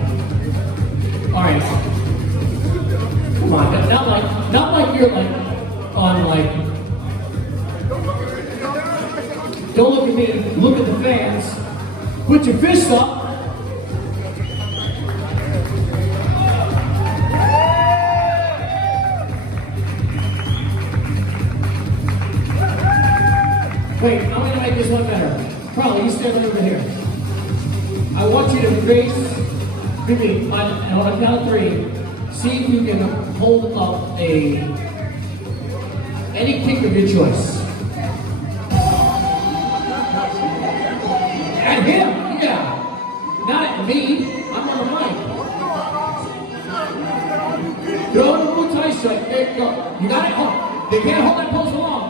All right. Come on, not like you're like on like. Don't look at me. Look at the fans. Put your fists up. Wait, I'm going to make this one better. Carl, you stand over here. I want you to raise, maybe on a count of 3, see if you can hold up any kick of your choice. At him, yeah. Not at me. I'm on the mic. Go to the blue tie strike. There you go. You got it? Oh, they can't hold that pose for long.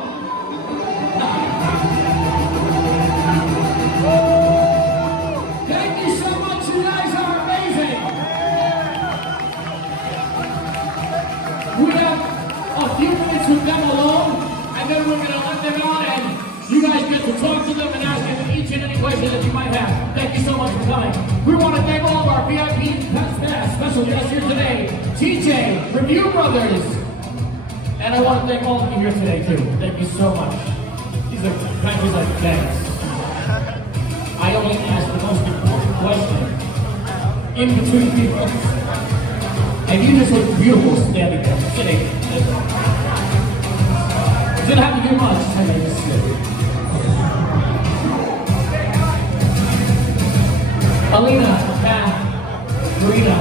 Thank you so much, you guys are amazing. We have a few minutes with them alone, and then we're going to let them on, and you guys get to talk to them and ask them each and any question that you might have. Thank you so much for coming. We want to thank all of our VIP special guests here today, TJ, Review Brothers, and I want to thank all of you here today too. Thank you so much. These are countries like thanks. I only ask the most important question in between people. And you just look beautiful standing there, sitting. You didn't have to do much. I made this sit. Alina, Pat, Marina.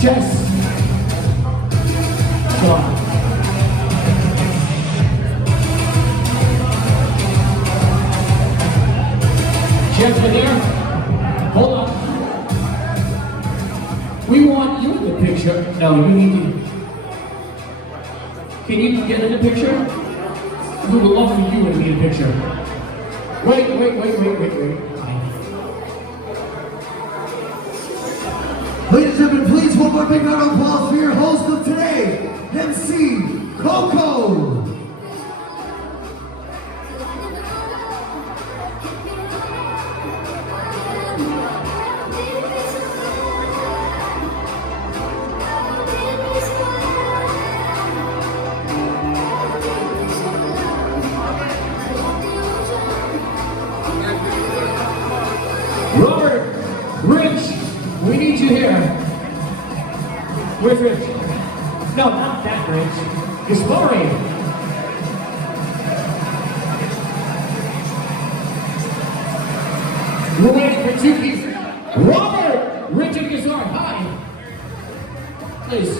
Jess, John. Jeff, you there? Hold on. We want you in the picture. No, you need to. Can you get in the picture? We would love for you to be in the picture. Wait. Ladies and gentlemen, please one more big round of applause for your host of today, MC Coco. Robert, Rich, we need you here. Where's Rich? No, not that Rich. Gaspari. We're waiting for 2 pieces. Robert, Rich and Gaspari. Hi. Please.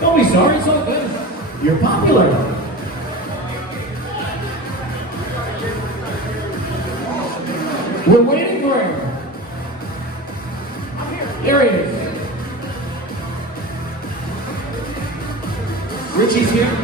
Don't be sorry, it's all good. You're popular. We're waiting for him. There he is. Richie's here.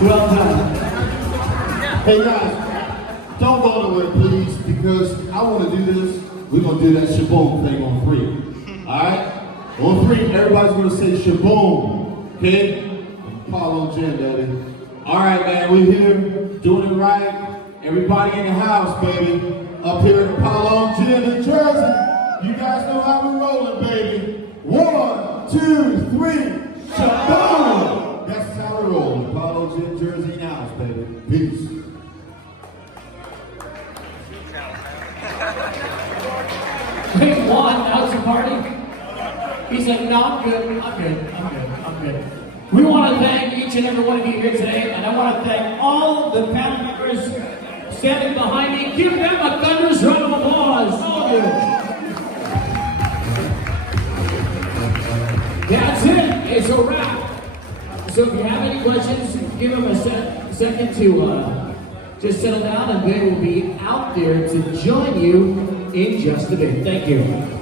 Well done. Hey guys, don't go nowhere please, because I want to do this. We're going to do that shaboom thing on 3. Alright? On 3, everybody's going to say shaboom. Okay? Apollo Gym, baby. Alright man, we're here, doing it right. Everybody in the house, baby. Up here at Apollo Gym in Jersey. You guys know how we're rolling, baby. 1, 2, 3, shaboom! That's how we roll. Apollo Gym, Jersey now, baby. Peace. Hey, Juan, how's the party? He said, no, I'm good. We want to thank each and every one of you here today, and I want to thank all the panel members standing behind me. Give them a thunderous round of applause, all of you. That's it. It's a wrap. So if you have any questions, give them a second to just settle down, and they will be out there to join you in just a bit. Thank you.